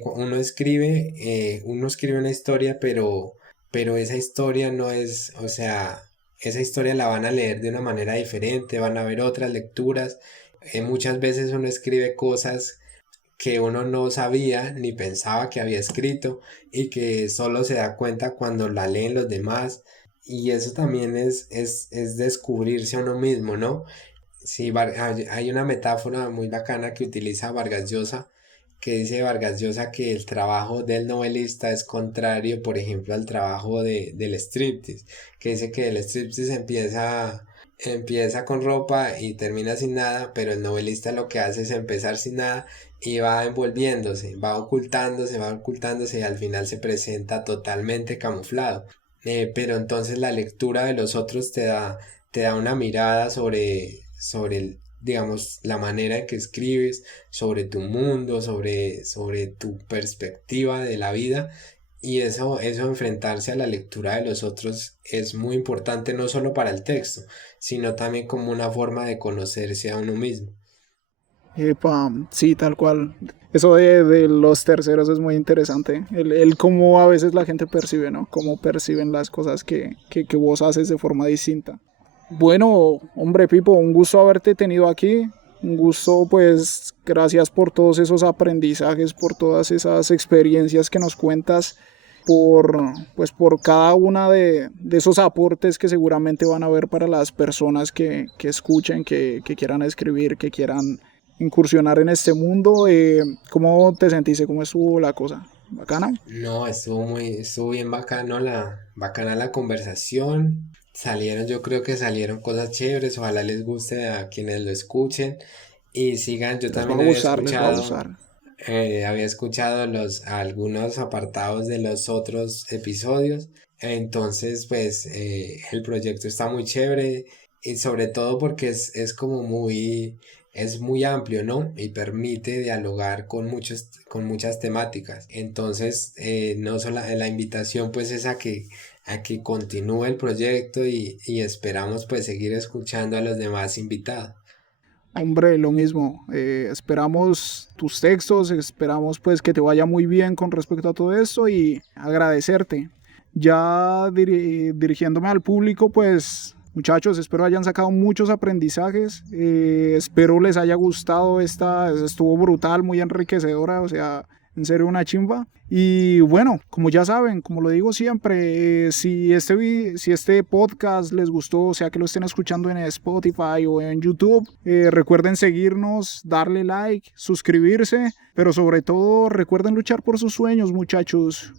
Uno escribe una historia, pero esa historia no es, o sea, esa historia la van a leer de una manera diferente, van a ver otras lecturas Muchas veces uno escribe cosas que uno no sabía ni pensaba que había escrito y que solo se da cuenta cuando la leen los demás. Y eso también es descubrirse a uno mismo, ¿no? Sí, hay una metáfora muy bacana que utiliza Vargas Llosa, que dice Vargas Llosa que el trabajo del novelista es contrario, por ejemplo, al trabajo del striptease, que dice que el striptease empieza con ropa y termina sin nada, pero el novelista lo que hace es empezar sin nada y va envolviéndose, va ocultándose y al final se presenta totalmente camuflado. Pero entonces la lectura de los otros te da una mirada digamos, la manera en que escribes, sobre tu mundo, sobre tu perspectiva de la vida. Y eso enfrentarse a la lectura de los otros es muy importante no solo para el texto, sino también como una forma de conocerse a uno mismo. Epa, sí, tal cual. Eso de los terceros es muy interesante. El cómo a veces la gente percibe, ¿no? Cómo perciben las cosas que vos haces de forma distinta. Bueno, hombre Pipo, un gusto haberte tenido aquí. Un gusto, pues, gracias por todos esos aprendizajes, por todas esas experiencias que nos cuentas, por cada una de esos aportes que seguramente van a haber para las personas que escuchen, que quieran escribir, que quieran incursionar en este mundo. ¿Cómo te sentiste? ¿Cómo estuvo la cosa? ¿Bacana? No, estuvo bien bacana la conversación. Yo creo que salieron cosas chéveres. Ojalá les guste a quienes lo escuchen. Y sigan, yo Les va también a gustar, les va a gustar. había escuchado algunos apartados de los otros episodios. Entonces, pues, el proyecto está muy chévere. Y sobre todo porque es muy amplio, ¿no? Y permite dialogar con muchas temáticas. Entonces, no solo la invitación pues es a que continúe el proyecto y esperamos pues seguir escuchando a los demás invitados. Hombre, lo mismo. Esperamos tus textos, esperamos pues que te vaya muy bien con respecto a todo esto y agradecerte. Ya dirigiéndome al público, pues muchachos, espero hayan sacado muchos aprendizajes. Espero les haya gustado estuvo brutal, muy enriquecedora, o sea, en serio una chimba. Y bueno, como ya saben, como lo digo siempre, si este podcast les gustó, sea que lo estén escuchando en Spotify o en YouTube, recuerden seguirnos, darle like, suscribirse, pero sobre todo recuerden luchar por sus sueños, muchachos.